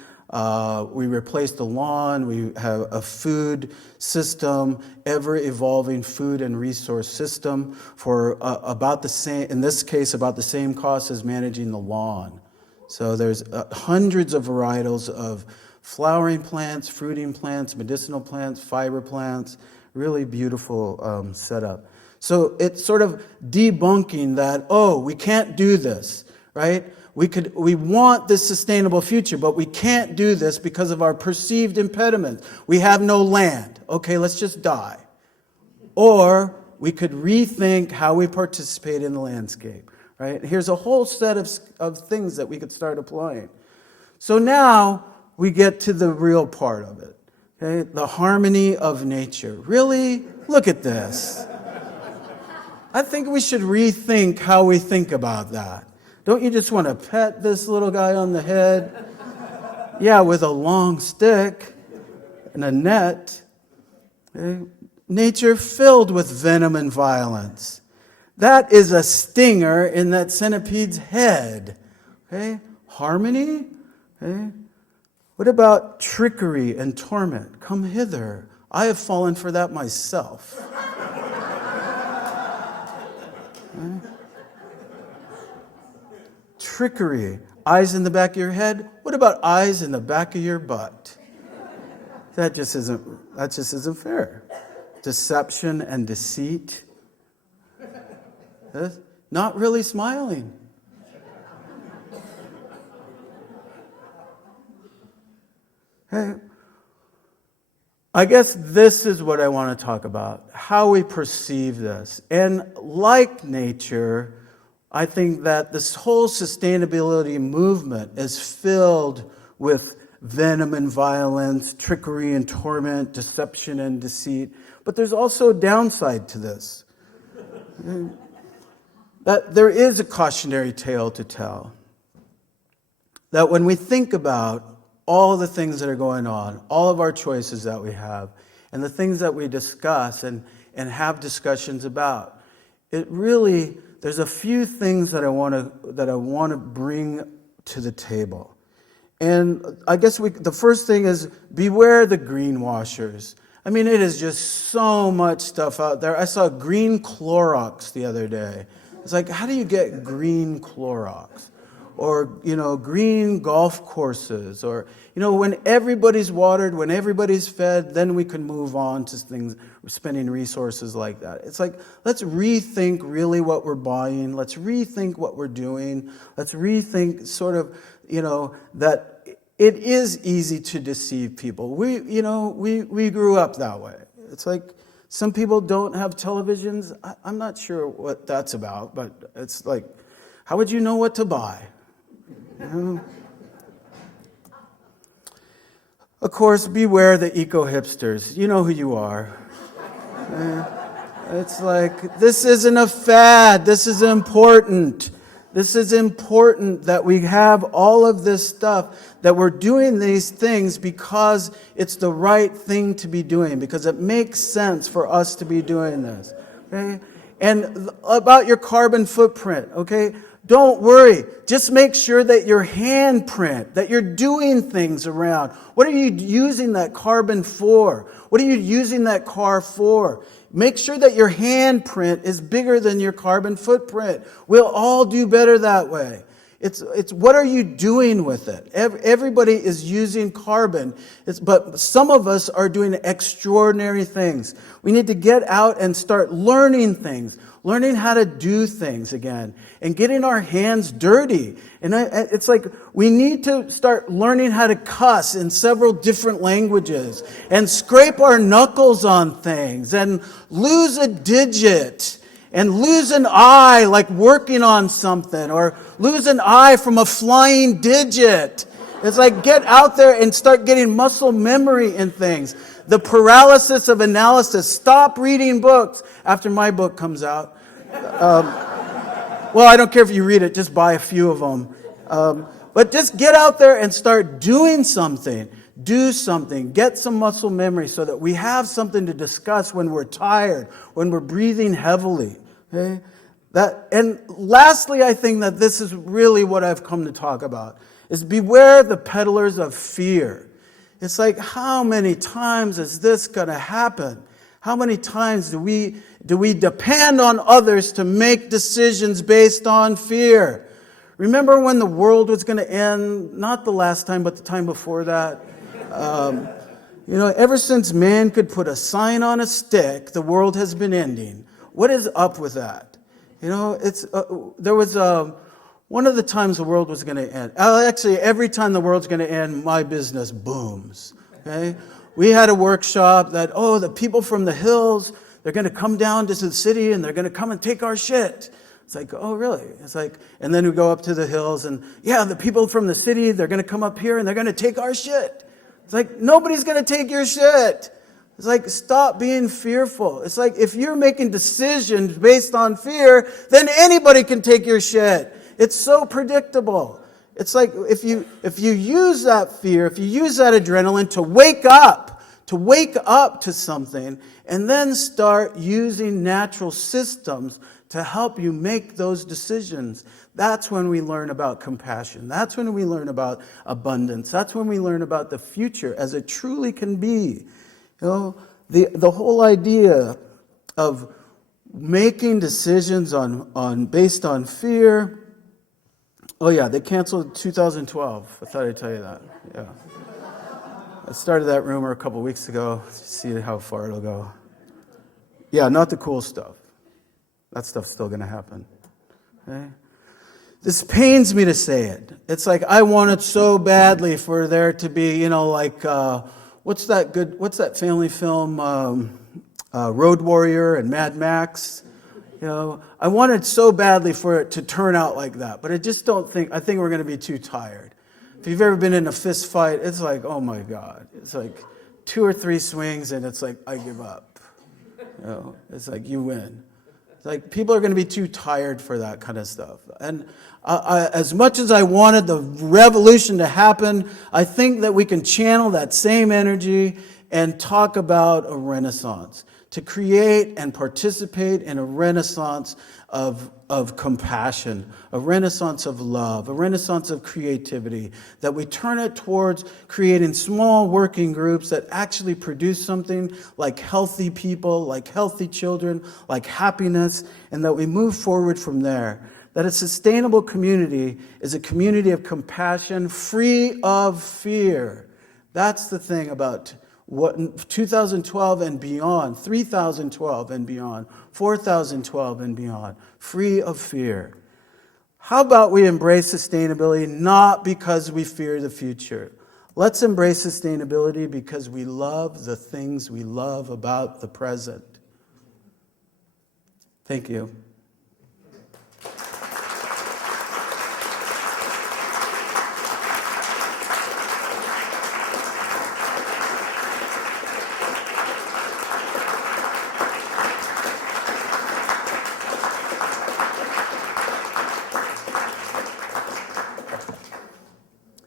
We replaced the lawn. We have a food system, ever-evolving food and resource system for about the same, in this case, about the same cost as managing the lawn. So there's hundreds of varietals of flowering plants, fruiting plants, medicinal plants, fiber plants, really beautiful setup. So it's sort of debunking that, we can't do this, right? We want this sustainable future, but we can't do this because of our perceived impediments. We have no land. Okay, let's just die. Or we could rethink how we participate in the landscape, right? Here's a whole set of things that we could start applying. So now we get to the real part of it, okay? The harmony of nature. Really? Look at this. I think we should rethink how we think about that. Don't you just want to pet this little guy on the head? Yeah, with a long stick and a net. Okay? Nature filled with venom and violence. That is a stinger in that centipede's head. Okay? Harmony? Okay? What about trickery and torment? Come hither. I have fallen for that myself. Okay? Trickery. Eyes in the back of your head? What about eyes in the back of your butt? That just isn't fair. Deception and deceit. Not really smiling. Hey, I guess this is what I want to talk about, how we perceive this. And like nature, I think that this whole sustainability movement is filled with venom and violence, trickery and torment, deception and deceit. But there's also a downside to this. That there is a cautionary tale to tell. That when we think about all the things that are going on, all of our choices that we have, and the things that we discuss and have discussions about, it really, there's a few things that I want to bring to the table. And I guess the first thing is beware the greenwashers. I mean, it is just so much stuff out there. I saw green Clorox the other day. It's like, how do you get green Clorox? Or, green golf courses. Or, when everybody's watered, when everybody's fed, then we can move on to things, spending resources like that. It's like, let's rethink really what we're buying. Let's rethink what we're doing. Let's rethink sort of, that it is easy to deceive people. We grew up that way. It's like, some people don't have televisions. I'm not sure what that's about, but it's like, how would you know what to buy? Of course, beware the eco-hipsters. You know who you are. It's like, this isn't a fad. This is important. This is important that we have all of this stuff, that we're doing these things because it's the right thing to be doing, because it makes sense for us to be doing this. Okay? And about your carbon footprint, okay? Don't worry. Just make sure that your handprint, that you're doing things around. What are you using that carbon for? What are you using that car for? Make sure that your handprint is bigger than your carbon footprint. We'll all do better that way. It's what are you doing with it? Everybody is using carbon, but some of us are doing extraordinary things. We need to get out and start learning things, learning how to do things again, and getting our hands dirty. And it's like we need to start learning how to cuss in several different languages, and scrape our knuckles on things, and lose a digit, and lose an eye like working on something, or lose an eye from a flying digit. It's like get out there and start getting muscle memory in things. The paralysis of analysis. Stop reading books after my book comes out. Well, I don't care if you read it, just buy a few of them. But just get out there and start doing something. Do something. Get some muscle memory so that we have something to discuss when we're tired, when we're breathing heavily. Okay? And lastly, I think that this is really what I've come to talk about, is beware the peddlers of fear. It's like, how many times is this going to happen? How many times do we depend on others to make decisions based on fear? Remember when the world was going to end? Not the last time, but the time before that. Ever since man could put a sign on a stick, the world has been ending. What is up with that? There was one of the times the world was going to end. Actually, every time the world's going to end, my business booms. Okay, we had a workshop that the people from the hills, they're going to come down to the city and they're going to come and take our shit. It's like, oh, really? It's like, and then we go up to the hills and, the people from the city, they're going to come up here and they're going to take our shit. It's like, nobody's going to take your shit. It's like, stop being fearful. It's like, if you're making decisions based on fear, then anybody can take your shit. It's so predictable. It's like, if you use that fear, if you use that adrenaline to wake up to something, and then start using natural systems to help you make those decisions, that's when we learn about compassion. That's when we learn about abundance. That's when we learn about the future as it truly can be. The whole idea of making decisions based on fear. Oh yeah, they canceled 2012. I thought I'd tell you that. Yeah. I started that rumor a couple weeks ago. See how far it'll go. Yeah, not the cool stuff. That stuff's still going to happen. Okay? This pains me to say it. It's like I want it so badly for there to be, what's that family film, Road Warrior and Mad Max? You know, I wanted so badly for it to turn out like that, but I just don't think, I think we're going to be too tired. If you've ever been in a fist fight, it's like, oh my God. It's like 2 or 3 swings and it's like, I give up. You know, it's like, you win. It's like, people are going to be too tired for that kind of stuff. And as much as I wanted the revolution to happen, I think that we can channel that same energy and talk about a renaissance, to create and participate in a renaissance of compassion, a renaissance of love, a renaissance of creativity, that we turn it towards creating small working groups that actually produce something like healthy people, like healthy children, like happiness, and that we move forward from there. That a sustainable community is a community of compassion, free of fear. That's the thing about what 2012 and beyond, 3012 and beyond, 4012 and beyond, free of fear. How about we embrace sustainability not because we fear the future? Let's embrace sustainability because we love the things we love about the present. Thank you.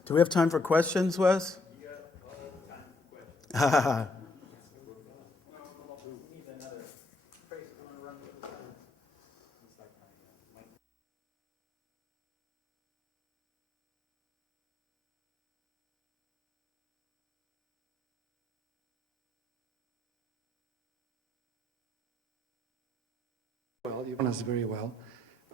Do we have time for questions, Wes? You got all the time for questions. Well, you know us very well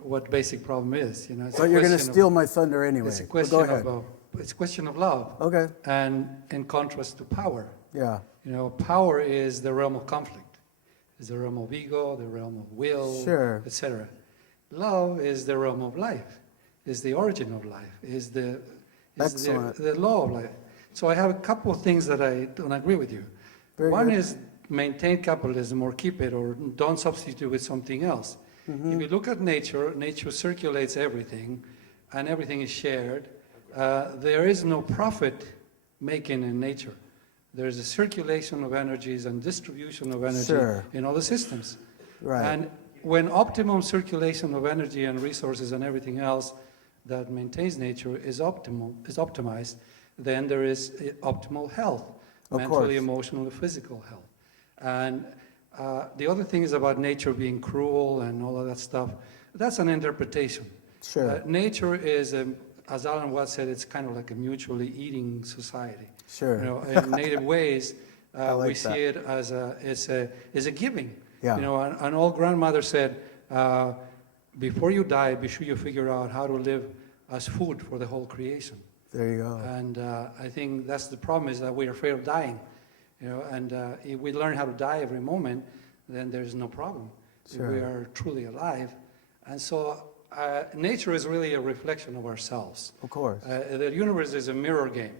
what basic problem is. You know, it's But a you're going to question steal my thunder anyway. It's a But question go ahead. it's a question of love. Okay. And in contrast to power. Yeah. You know, power is the realm of conflict. It's the realm of ego, the realm of will, Sure. etc. Love is the realm of life. Is the origin of life. Is the law of life. So I have a couple of things that I don't agree with you. Very One good. is maintain capitalism or keep it or don't substitute with something else. If you look at nature, nature circulates everything and everything is shared. There is no profit making in nature. There is a circulation of energies and distribution of energy Sure. in all the systems. Right. And when optimum circulation of energy and resources and everything else that maintains nature is optimized, then there is optimal health, Of mentally, course. emotionally, physical health. And the other thing is about nature being cruel and all of that stuff. That's an interpretation. Sure. Nature is, as Alan Watts said, it's kind of like a mutually eating society. Sure. You know, in native ways, like we see that. it as a giving. Yeah. You know, an old grandmother said, before you die, be sure you figure out how to live as food for the whole creation. There you go. And I think that's the problem, is that we're afraid of dying. You know, and if we learn how to die every moment, then there's no problem. Sure. We are truly alive. And so nature is really a reflection of ourselves. Of course. The universe is a mirror game.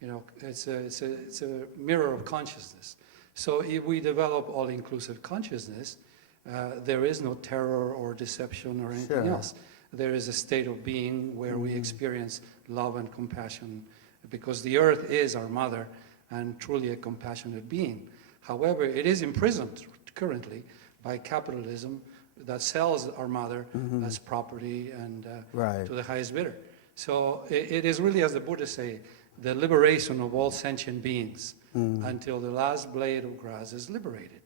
You know, it's a mirror of consciousness. So if we develop all-inclusive consciousness, there is no terror or deception or anything Sure. else. There is a state of being where we experience love and compassion, because the earth is our mother and truly a compassionate being. However, it is imprisoned currently by capitalism that sells our mother as property and Right. to the highest bidder. So it is really, as the Buddhists say, the liberation of all sentient beings until the last blade of grass is liberated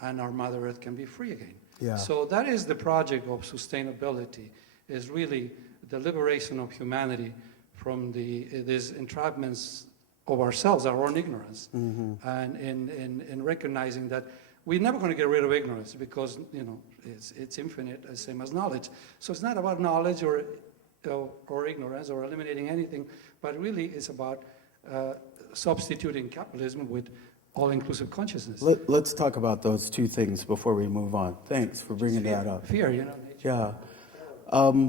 and our Mother Earth can be free again. Yeah. So that is the project of sustainability, is really the liberation of humanity from these entrapments of ourselves, our own ignorance, and in recognizing that we're never going to get rid of ignorance, because you know it's infinite, same as knowledge. So it's not about knowledge or ignorance or eliminating anything, but really it's about substituting capitalism with all-inclusive consciousness. Let's talk about those two things before we move on. Thanks for bringing that up. Fear, you know. Nature. Yeah.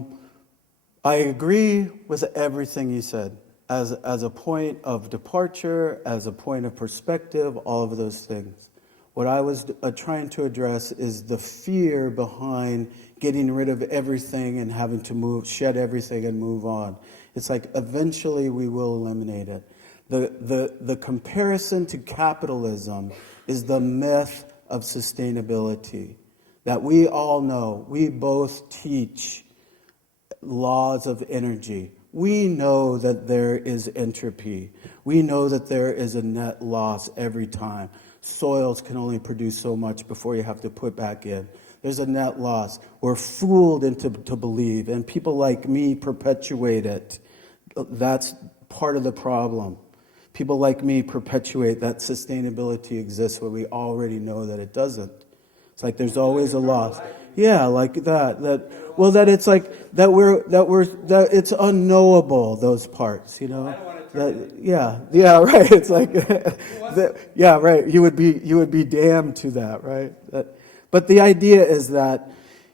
I agree with everything you said. As a point of departure, as a point of perspective, all of those things. What I was trying to address is the fear behind getting rid of everything and having to shed everything and move on. It's like eventually we will eliminate it. The comparison to capitalism is the myth of sustainability that we all know. We both teach laws of energy. We know that there is entropy. We know that there is a net loss every time. Soils can only produce so much before you have to put back in. There's a net loss. We're fooled into to believe, and people like me perpetuate it. That's part of the problem. People like me perpetuate that sustainability exists when we already know that it doesn't. It's like there's always a loss. Yeah, like that. That it's like that it's unknowable, those parts, you know. Yeah, right. It's like yeah, right. You would be damned to that, right? But the idea is that,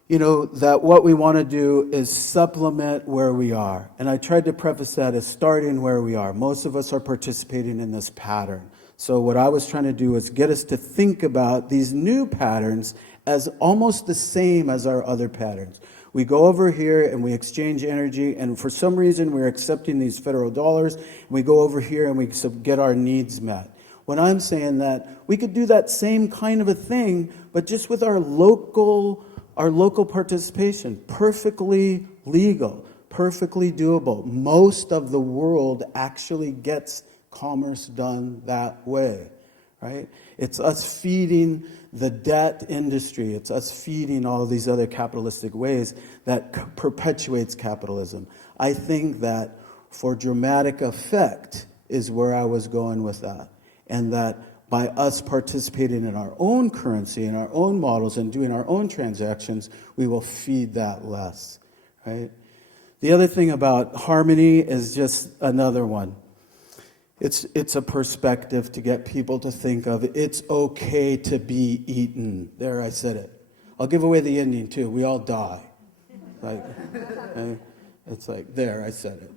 you know, that what we want to do is supplement where we are. And I tried to preface that as starting where we are. Most of us are participating in this pattern. So what I was trying to do is get us to think about these new patterns as almost the same as our other patterns. We go over here and we exchange energy, and for some reason we're accepting these federal dollars, and we go over here and we get our needs met. When I'm saying that, we could do that same kind of a thing, but just with our local participation, perfectly legal, perfectly doable. Most of the world actually gets commerce done that way, right? It's us feeding the debt industry. It's us feeding all these other capitalistic ways that perpetuates capitalism. I think that for dramatic effect is where I was going with that. And that by us participating in our own currency, in our own models, and doing our own transactions, we will feed that less, right? The other thing about harmony is just another one. It's a perspective to get people to think of it's okay to be eaten. There, I said it. I'll give away the ending too. We all die. Like, it's like, there, I said it.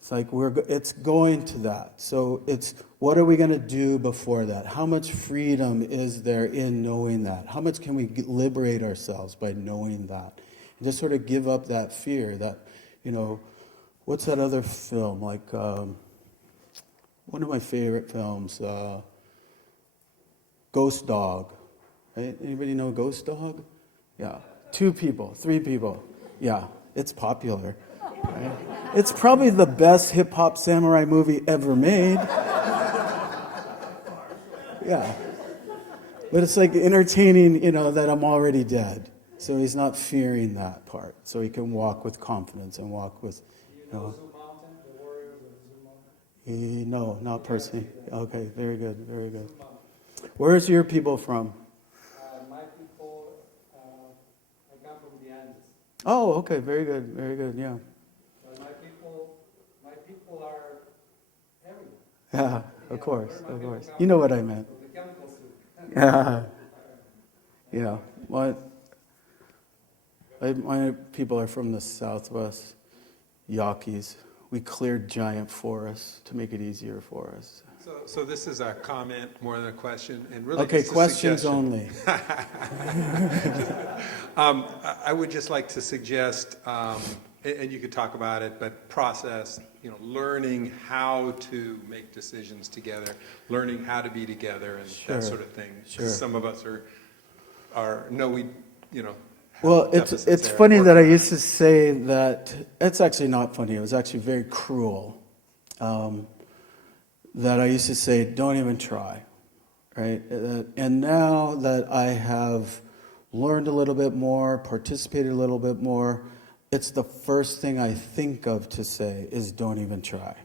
It's like it's going to that. So it's what are we going to do before that? How much freedom is there in knowing that? How much can we liberate ourselves by knowing that? And just sort of give up that fear that, you know, what's that other film? Like, one of my favorite films, Ghost Dog. Right? Anybody know Ghost Dog? Yeah. 2 people, 3 people. Yeah, it's popular. Right? It's probably the best hip-hop samurai movie ever made. Yeah. But it's like entertaining, you know, that I'm already dead. So he's not fearing that part. So he can walk with confidence and walk with, you know. No, not personally. Okay, very good, very good. Where's your people from? My people, I come from the Andes. Oh, okay, very good, yeah. My people are everywhere. Yeah, of course. You know what I meant. The chemical soup. Yeah. Yeah. My people are from the Southwest, Yaquis. We cleared giant forests to make it easier for us. So this is a comment more than a question, and really Okay, just a questions suggestion. only. I would just like to suggest, and you could talk about it, but process, you know, learning how to make decisions together, learning how to be together, and Sure. that sort of thing. Sure. Some of us you know. Well, it's funny that I used to say that. It's actually not funny. It was actually very cruel. That I used to say, don't even try, right? And now that I have learned a little bit more, participated a little bit more, it's the first thing I think of to say is don't even try.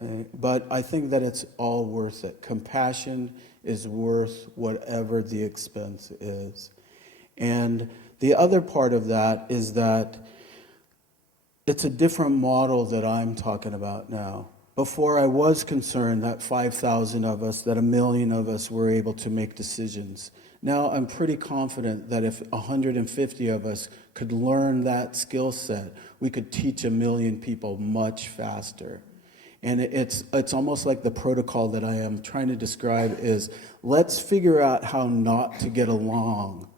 Right? But I think that it's all worth it. Compassion is worth whatever the expense is. And the other part of that is that it's a different model that I'm talking about now. Before I was concerned that 5,000 of us, that 1 million of us were able to make decisions. Now I'm pretty confident that if 150 of us could learn that skill set, we could teach 1 million people much faster. And it's almost like the protocol that I am trying to describe is, let's figure out how not to get along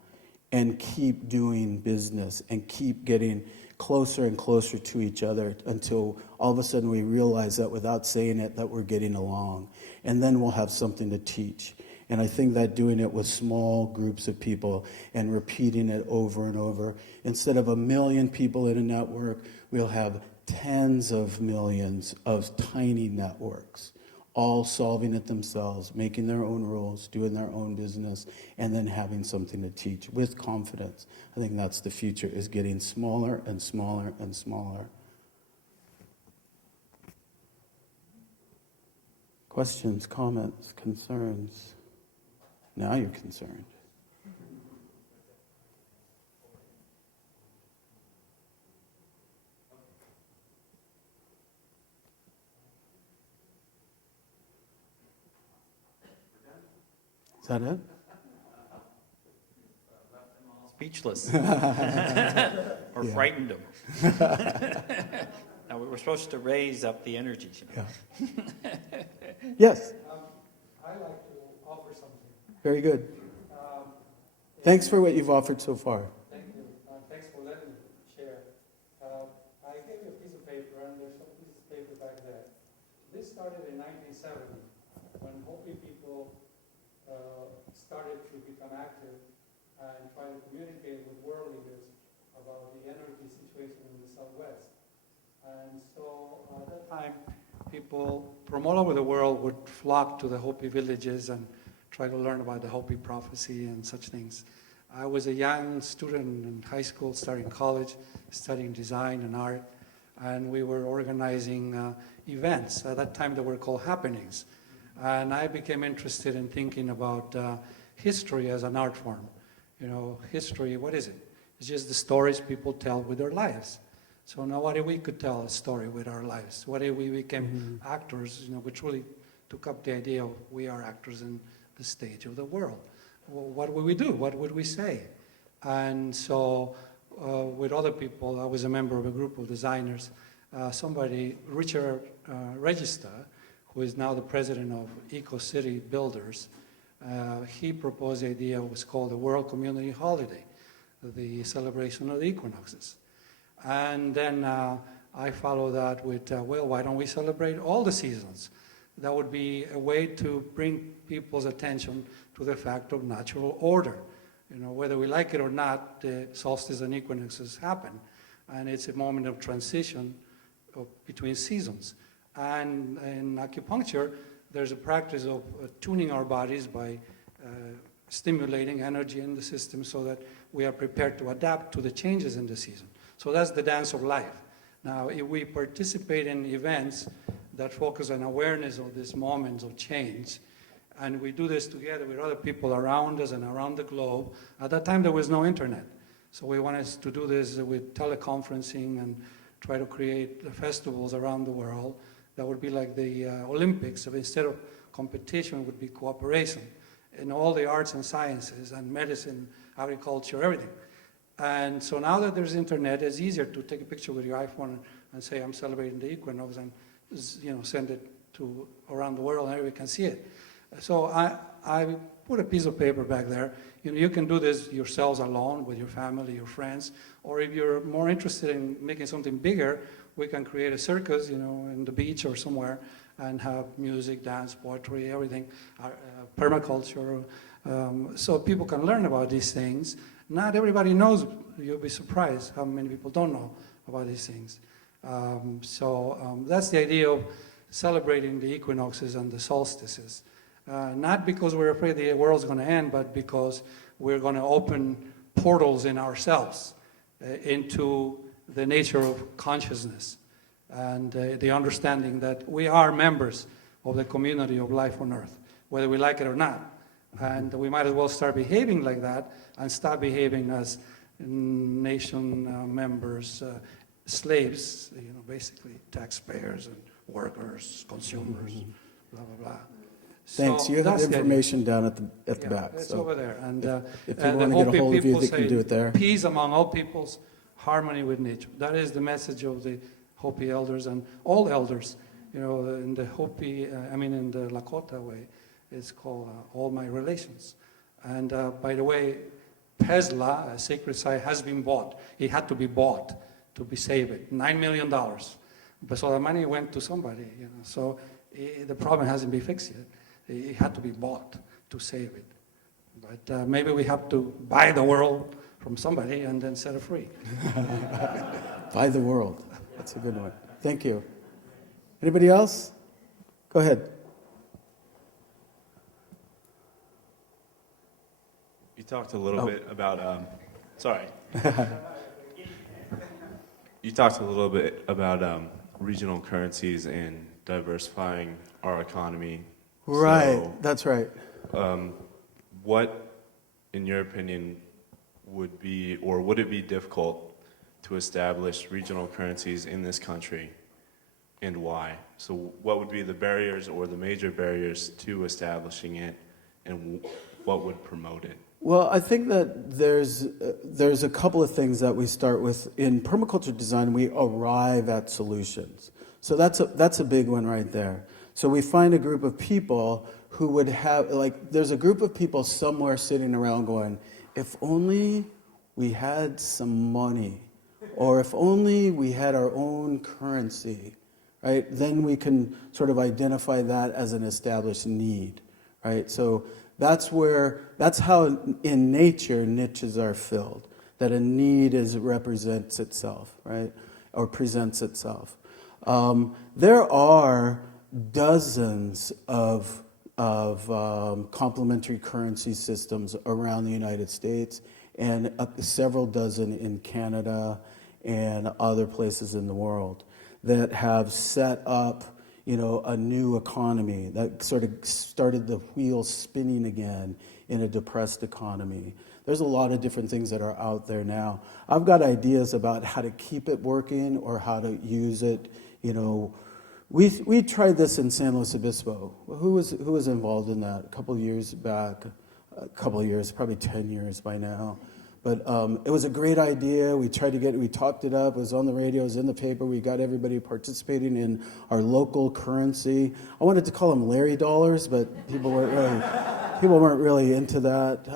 and keep doing business and keep getting closer and closer to each other until all of a sudden we realize that without saying it, that we're getting along. And then we'll have something to teach. And I think that doing it with small groups of people and repeating it over and over, instead of 1 million people in a network, we'll have tens of millions of tiny networks, all solving it themselves, making their own rules, doing their own business, and then having something to teach with confidence. I think that's the future, is getting smaller and smaller and smaller. Questions, comments, concerns? Now you're concerned. Is that it? Speechless. Or frightened them. Now, we were supposed to raise up the energy. Yeah. Yes. I'd like to offer something. Very good. Thanks for what you've offered so far. Thank you. Thanks for letting me share. I gave you a piece of paper, and there's some piece of paper back there. This started in 1970, when Hopi people started to become active and try to communicate with world leaders about the energy situation in the Southwest. And so at that time, people from all over the world would flock to the Hopi villages and try to learn about the Hopi prophecy and such things. I was a young student in high school, starting college, studying design and art, and we were organizing events. At that time, they were called happenings. And I became interested in thinking about history as an art form. You know, history, what is it? It's just the stories people tell with their lives. So now what if we could tell a story with our lives? What if we became actors, you know, which really took up the idea of we are actors in the stage of the world. Well, what would we do? What would we say? And so with other people, I was a member of a group of designers. Richard Register, who is now the president of Eco City Builders, he proposed the idea of what's called the World Community Holiday, the celebration of the equinoxes. And then I follow that with, well, why don't we celebrate all the seasons? That would be a way to bring people's attention to the fact of natural order. You know, whether we like it or not, the solstices and equinoxes happen, and it's a moment of transition between seasons. And in acupuncture, there's a practice of tuning our bodies by stimulating energy in the system so that we are prepared to adapt to the changes in the season. So that's the dance of life. Now, if we participate in events that focus on awareness of these moments of change, and we do this together with other people around us and around the globe. At that time, there was no internet. So we wanted to do this with teleconferencing and try to create festivals around the world that would be like the Olympics. So instead of competition, it would be cooperation in all the arts and sciences and medicine, agriculture, everything. And so now that there's internet, it's easier to take a picture with your iPhone and say, I'm celebrating the equinox, and send it to around the world and everybody can see it. So I put a piece of paper back there. You can do this yourselves alone with your family, your friends, or if you're more interested in making something bigger, we can create a circus, in the beach or somewhere, and have music, dance, poetry, everything, permaculture, so people can learn about these things. Not everybody knows. You'll be surprised how many people don't know about these things. That's the idea of celebrating the equinoxes and the solstices. Not because we're afraid the world's going to end, but because we're going to open portals in ourselves into the nature of consciousness and the understanding that we are members of the community of life on Earth, whether we like it or not. And we might as well start behaving like that and stop behaving as nation members, slaves, basically taxpayers and workers, consumers, blah, blah, blah. Thanks. So you have that's information down at the back. It's so over there. And if you and want the to get a Hopi hold of you, people they can say, do it there. peace among all peoples, harmony with nature. That is the message of the Hopi elders and all elders In the Hopi, in the Lakota way, it's called All My Relations. And by the way, Pesla, a sacred site, has been bought. It had to be bought to be saved, $9 million. But so the money went to somebody, So the problem hasn't been fixed yet. It had to be bought to save it. But maybe we have to buy the world from somebody and then set it free. Buy the world. That's a good one. Thank you. Anybody else? Go ahead. You talked a little bit about, sorry. You talked a little bit about regional currencies and diversifying our economy. Right, So, that's right. what, in your opinion, would it be difficult to establish regional currencies in this country, and why? So what would be the barriers or the major barriers to establishing it, and what would promote it? Well, I think that there's a couple of things that we start with. In permaculture design, we arrive at solutions. So that's a big one right there. So we find a group of people who would have, there's a group of people somewhere sitting around going, if only we had some money, or if only we had our own currency, right? Then we can sort of identify that as an established need, right? So that's how in nature niches are filled, that a need represents itself, right? Or presents itself. There are dozens of complementary currency systems around the United States, and several dozen in Canada and other places in the world that have set up, a new economy that sort of started the wheels spinning again in a depressed economy. There's a lot of different things that are out there now. I've got ideas about how to keep it working or how to use it. We tried this in San Luis Obispo. Who was involved in that a couple of years back? Probably 10 years by now. But it was a great idea. We talked it up. It was on the radio, it was in the paper. We got everybody participating in our local currency. I wanted to call them Larry dollars, but people weren't really into that.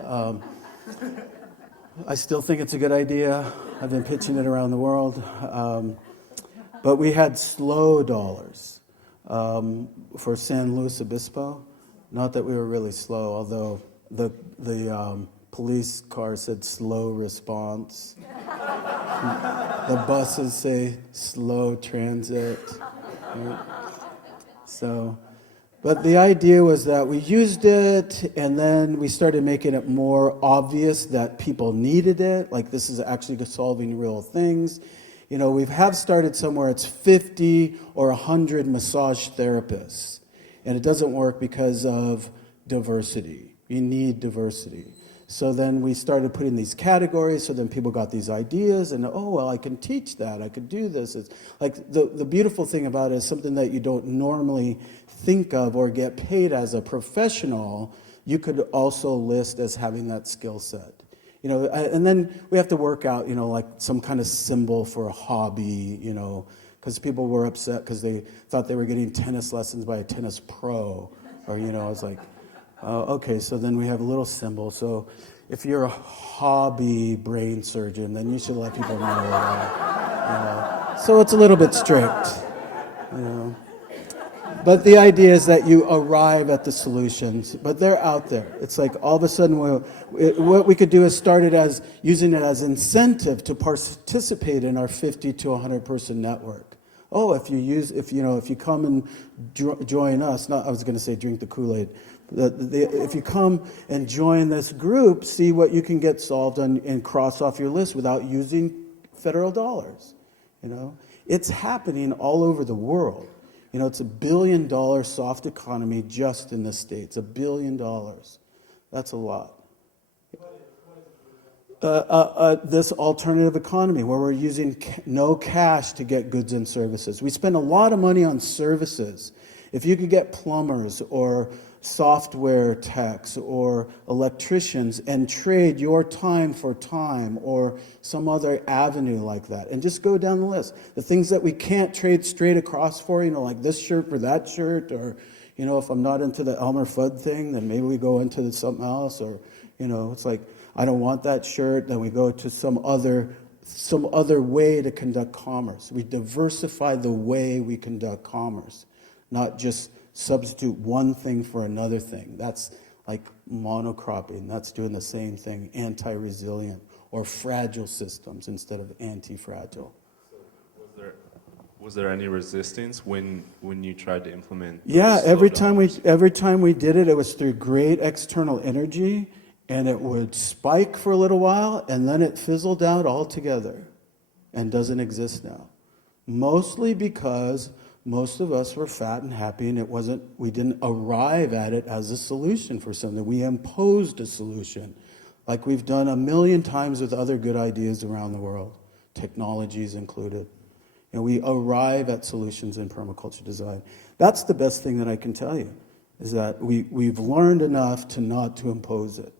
I still think it's a good idea. I've been pitching it around the world. But we had slow dollars for San Luis Obispo. Not that we were really slow, although the police car said slow response. The buses say slow transit. Right? So, but the idea was that we used it, and then we started making it more obvious that people needed it, like this is actually solving real things. We have started somewhere, it's 50 or 100 massage therapists, and it doesn't work because of diversity. You need diversity. So then we started putting these categories, so then people got these ideas, and I can teach that, I could do this. It's like the beautiful thing about it is something that you don't normally think of or get paid as a professional, you could also list as having that skill set. And then we have to work out, like some kind of symbol for a hobby, because people were upset because they thought they were getting tennis lessons by a tennis pro, or, I was like, okay, so then we have a little symbol. So if you're a hobby brain surgeon, then you should let people know that. So it's a little bit strict. But the idea is that you arrive at the solutions, but they're out there. It's like all of a sudden, what we could do is start it as using it as incentive to participate in our 50 to 100 person network. If you come and join us, I was going to say drink the Kool-Aid. If you come and join this group, see what you can get solved and cross off your list without using federal dollars. It's happening all over the world. It's $1 billion soft economy just in the States. $1 billion. That's a lot. This alternative economy where we're using no cash to get goods and services. We spend a lot of money on services. If you could get plumbers or software techs or electricians and trade your time for time or some other avenue like that. And just go down the list. The things that we can't trade straight across for, like this shirt for that shirt, or, if I'm not into the Elmer Fudd thing, then maybe we go into something else, or, it's like, I don't want that shirt, then we go to some other way to conduct commerce. We diversify the way we conduct commerce, not just substitute one thing for another thing. That's like monocropping. That's doing the same thing, anti-resilient or fragile systems instead of anti-fragile. So was there any resistance when you tried to implement? Yeah, those every slowdowns? time we did it, it was through great external energy, and it would spike for a little while, and then it fizzled out altogether and doesn't exist now. Mostly because most of us were fat and happy, and we didn't arrive at it as a solution for something. We imposed a solution, like we've done a million times with other good ideas around the world, technologies included. We arrive at solutions in permaculture design. That's the best thing that I can tell you, is that we've learned enough not to impose it.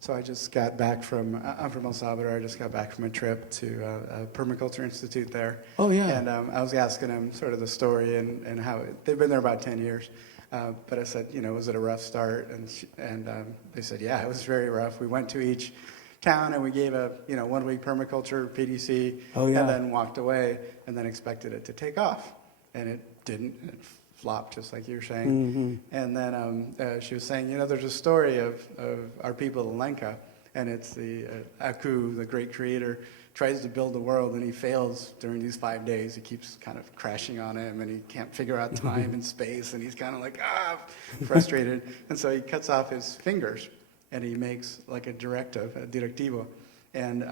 So I just got back I'm from El Salvador. I just got back from a trip to a Permaculture Institute there. Oh, yeah. And I was asking them sort of the story and how they've been there about 10 years. But I said, was it a rough start? And they said, yeah, it was very rough. We went to each town and we gave a 1 week permaculture PDC. Oh, yeah. And then walked away and then expected it to take off. And it didn't. It flopped, just like you were saying. Mm-hmm. And then she was saying, there's a story of our people in Lenca, and it's the Aku, the great creator, tries to build the world, and he fails during these 5 days. He keeps kind of crashing on him, and he can't figure out time and space, and he's kind of like, frustrated. And so he cuts off his fingers, and he makes like a directivo. And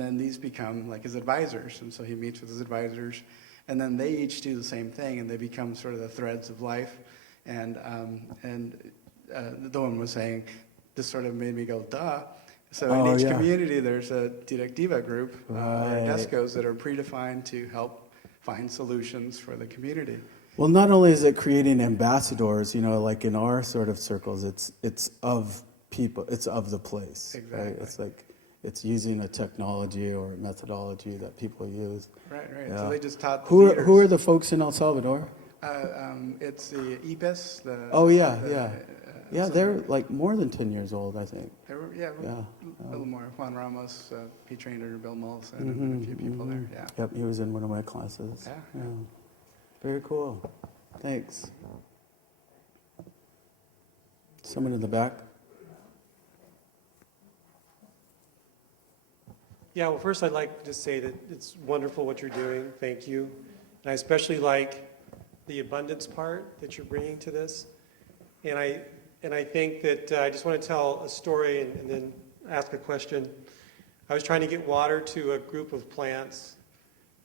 then these become like his advisors, and so he meets with his advisors, and then they each do the same thing, and they become sort of the threads of life. And the one was saying, this sort of made me go, duh. So in each community, there's a directiva group, or DESCOs, that are predefined to help find solutions for the community. Well, not only is it creating ambassadors, like in our sort of circles, it's of people, it's of the place. Exactly. Right? It's like, it's using a technology or a methodology that people use. Right. Yeah. So they just taught the Who leaders. are the folks in El Salvador? It's the IPES. Yeah, they're like more than 10 years old, I think. They were, a little more. Juan Ramos, P. Trainer, Bill Mollison, and a few people there. Yeah. Yep, he was in one of my classes. Yeah. Very cool. Thanks. Someone in the back? Yeah, well, first I'd like to say that it's wonderful what you're doing. Thank you. And I especially like the abundance part that you're bringing to this. And I think that I just want to tell a story and then ask a question. I was trying to get water to a group of plants,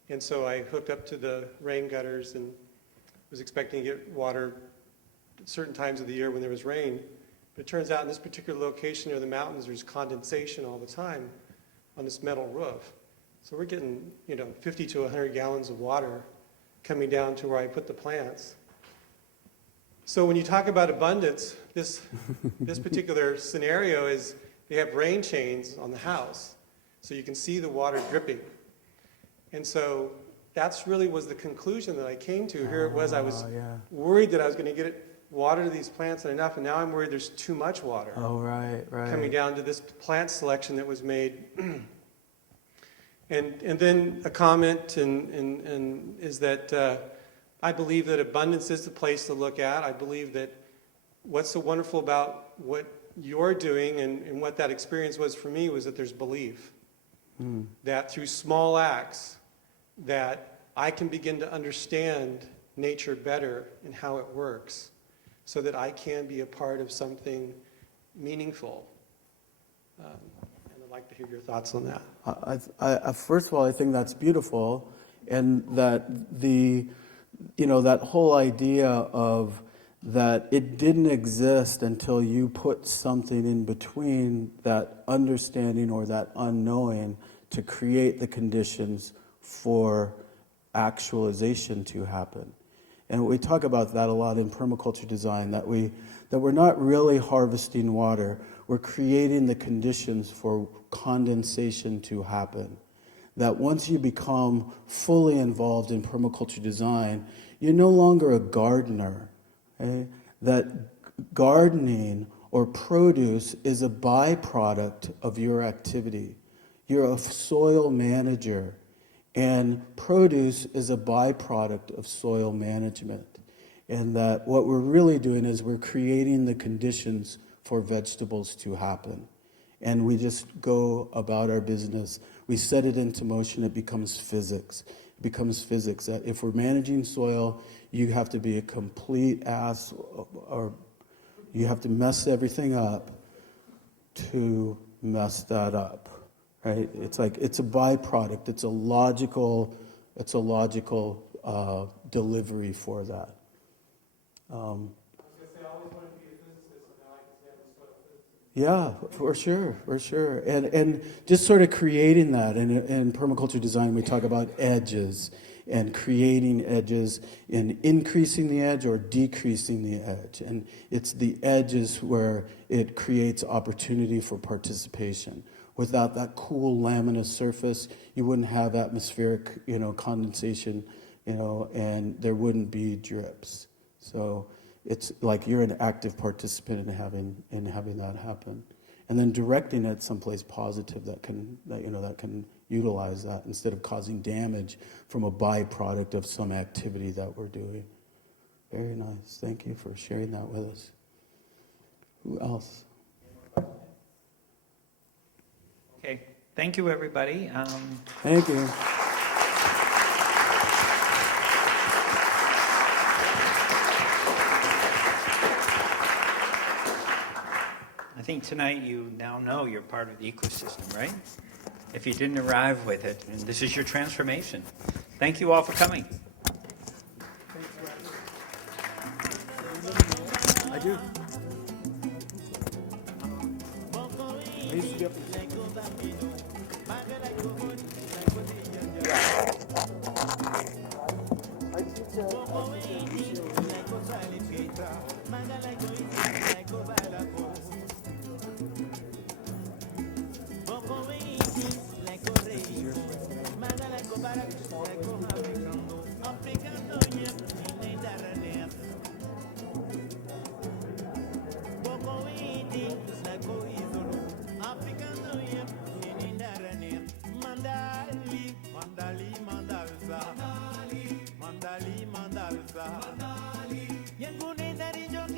and so I hooked up to the rain gutters and was expecting to get water at certain times of the year when there was rain. But it turns out in this particular location near the mountains, there's condensation all the time on this metal roof. So we're getting, 50 to 100 gallons of water coming down to where I put the plants. So when you talk about abundance, this particular scenario is they have rain chains on the house, so you can see the water dripping. And so that's really was the conclusion that I came to. Here it was, I was worried that I was going to get water to these plants and enough, and now I'm worried there's too much water. Oh, right. Coming down to this plant selection that was made. And then a comment and is that I believe that abundance is the place to look at. I believe that what's so wonderful about what you're doing and what that experience was for me was that there's belief. That through small acts that I can begin to understand nature better and how it works so that I can be a part of something meaningful. And I'd like to hear your thoughts on that. I first of all, I think that's beautiful, and that that whole idea of that it didn't exist until you put something in between that understanding or that unknowing to create the conditions for actualization to happen. And we talk about that a lot in permaculture design, that we're not really harvesting water, we're creating the conditions for condensation to happen. That once you become fully involved in permaculture design, you're no longer a gardener. Okay? That gardening or produce is a byproduct of your activity. You're a soil manager, and produce is a byproduct of soil management. And that what we're really doing is we're creating the conditions for vegetables to happen. And we just go about our business. We set it into motion, it becomes physics. It becomes physics. That if we're managing soil, you have to be a complete ass, or you have to mess everything up to mess that up, right? It's like, it's a byproduct. It's a logical delivery for that. Yeah, for sure. And just sort of creating that. In permaculture design, we talk about edges and creating edges and increasing the edge or decreasing the edge. And it's the edges where it creates opportunity for participation. Without that cool laminate surface, you wouldn't have atmospheric, condensation, and there wouldn't be drips. So it's like you're an active participant in having that happen, and then directing it someplace positive that can utilize that instead of causing damage from a byproduct of some activity that we're doing. Very nice. Thank you for sharing that with us. Who else? Okay, thank you, everybody. Thank you. I think tonight you now know you're part of the ecosystem, right? If you didn't arrive with it, and this is your transformation. Thank you all for coming. I do. I used to be up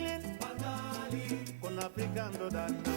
Mandali, con africano dan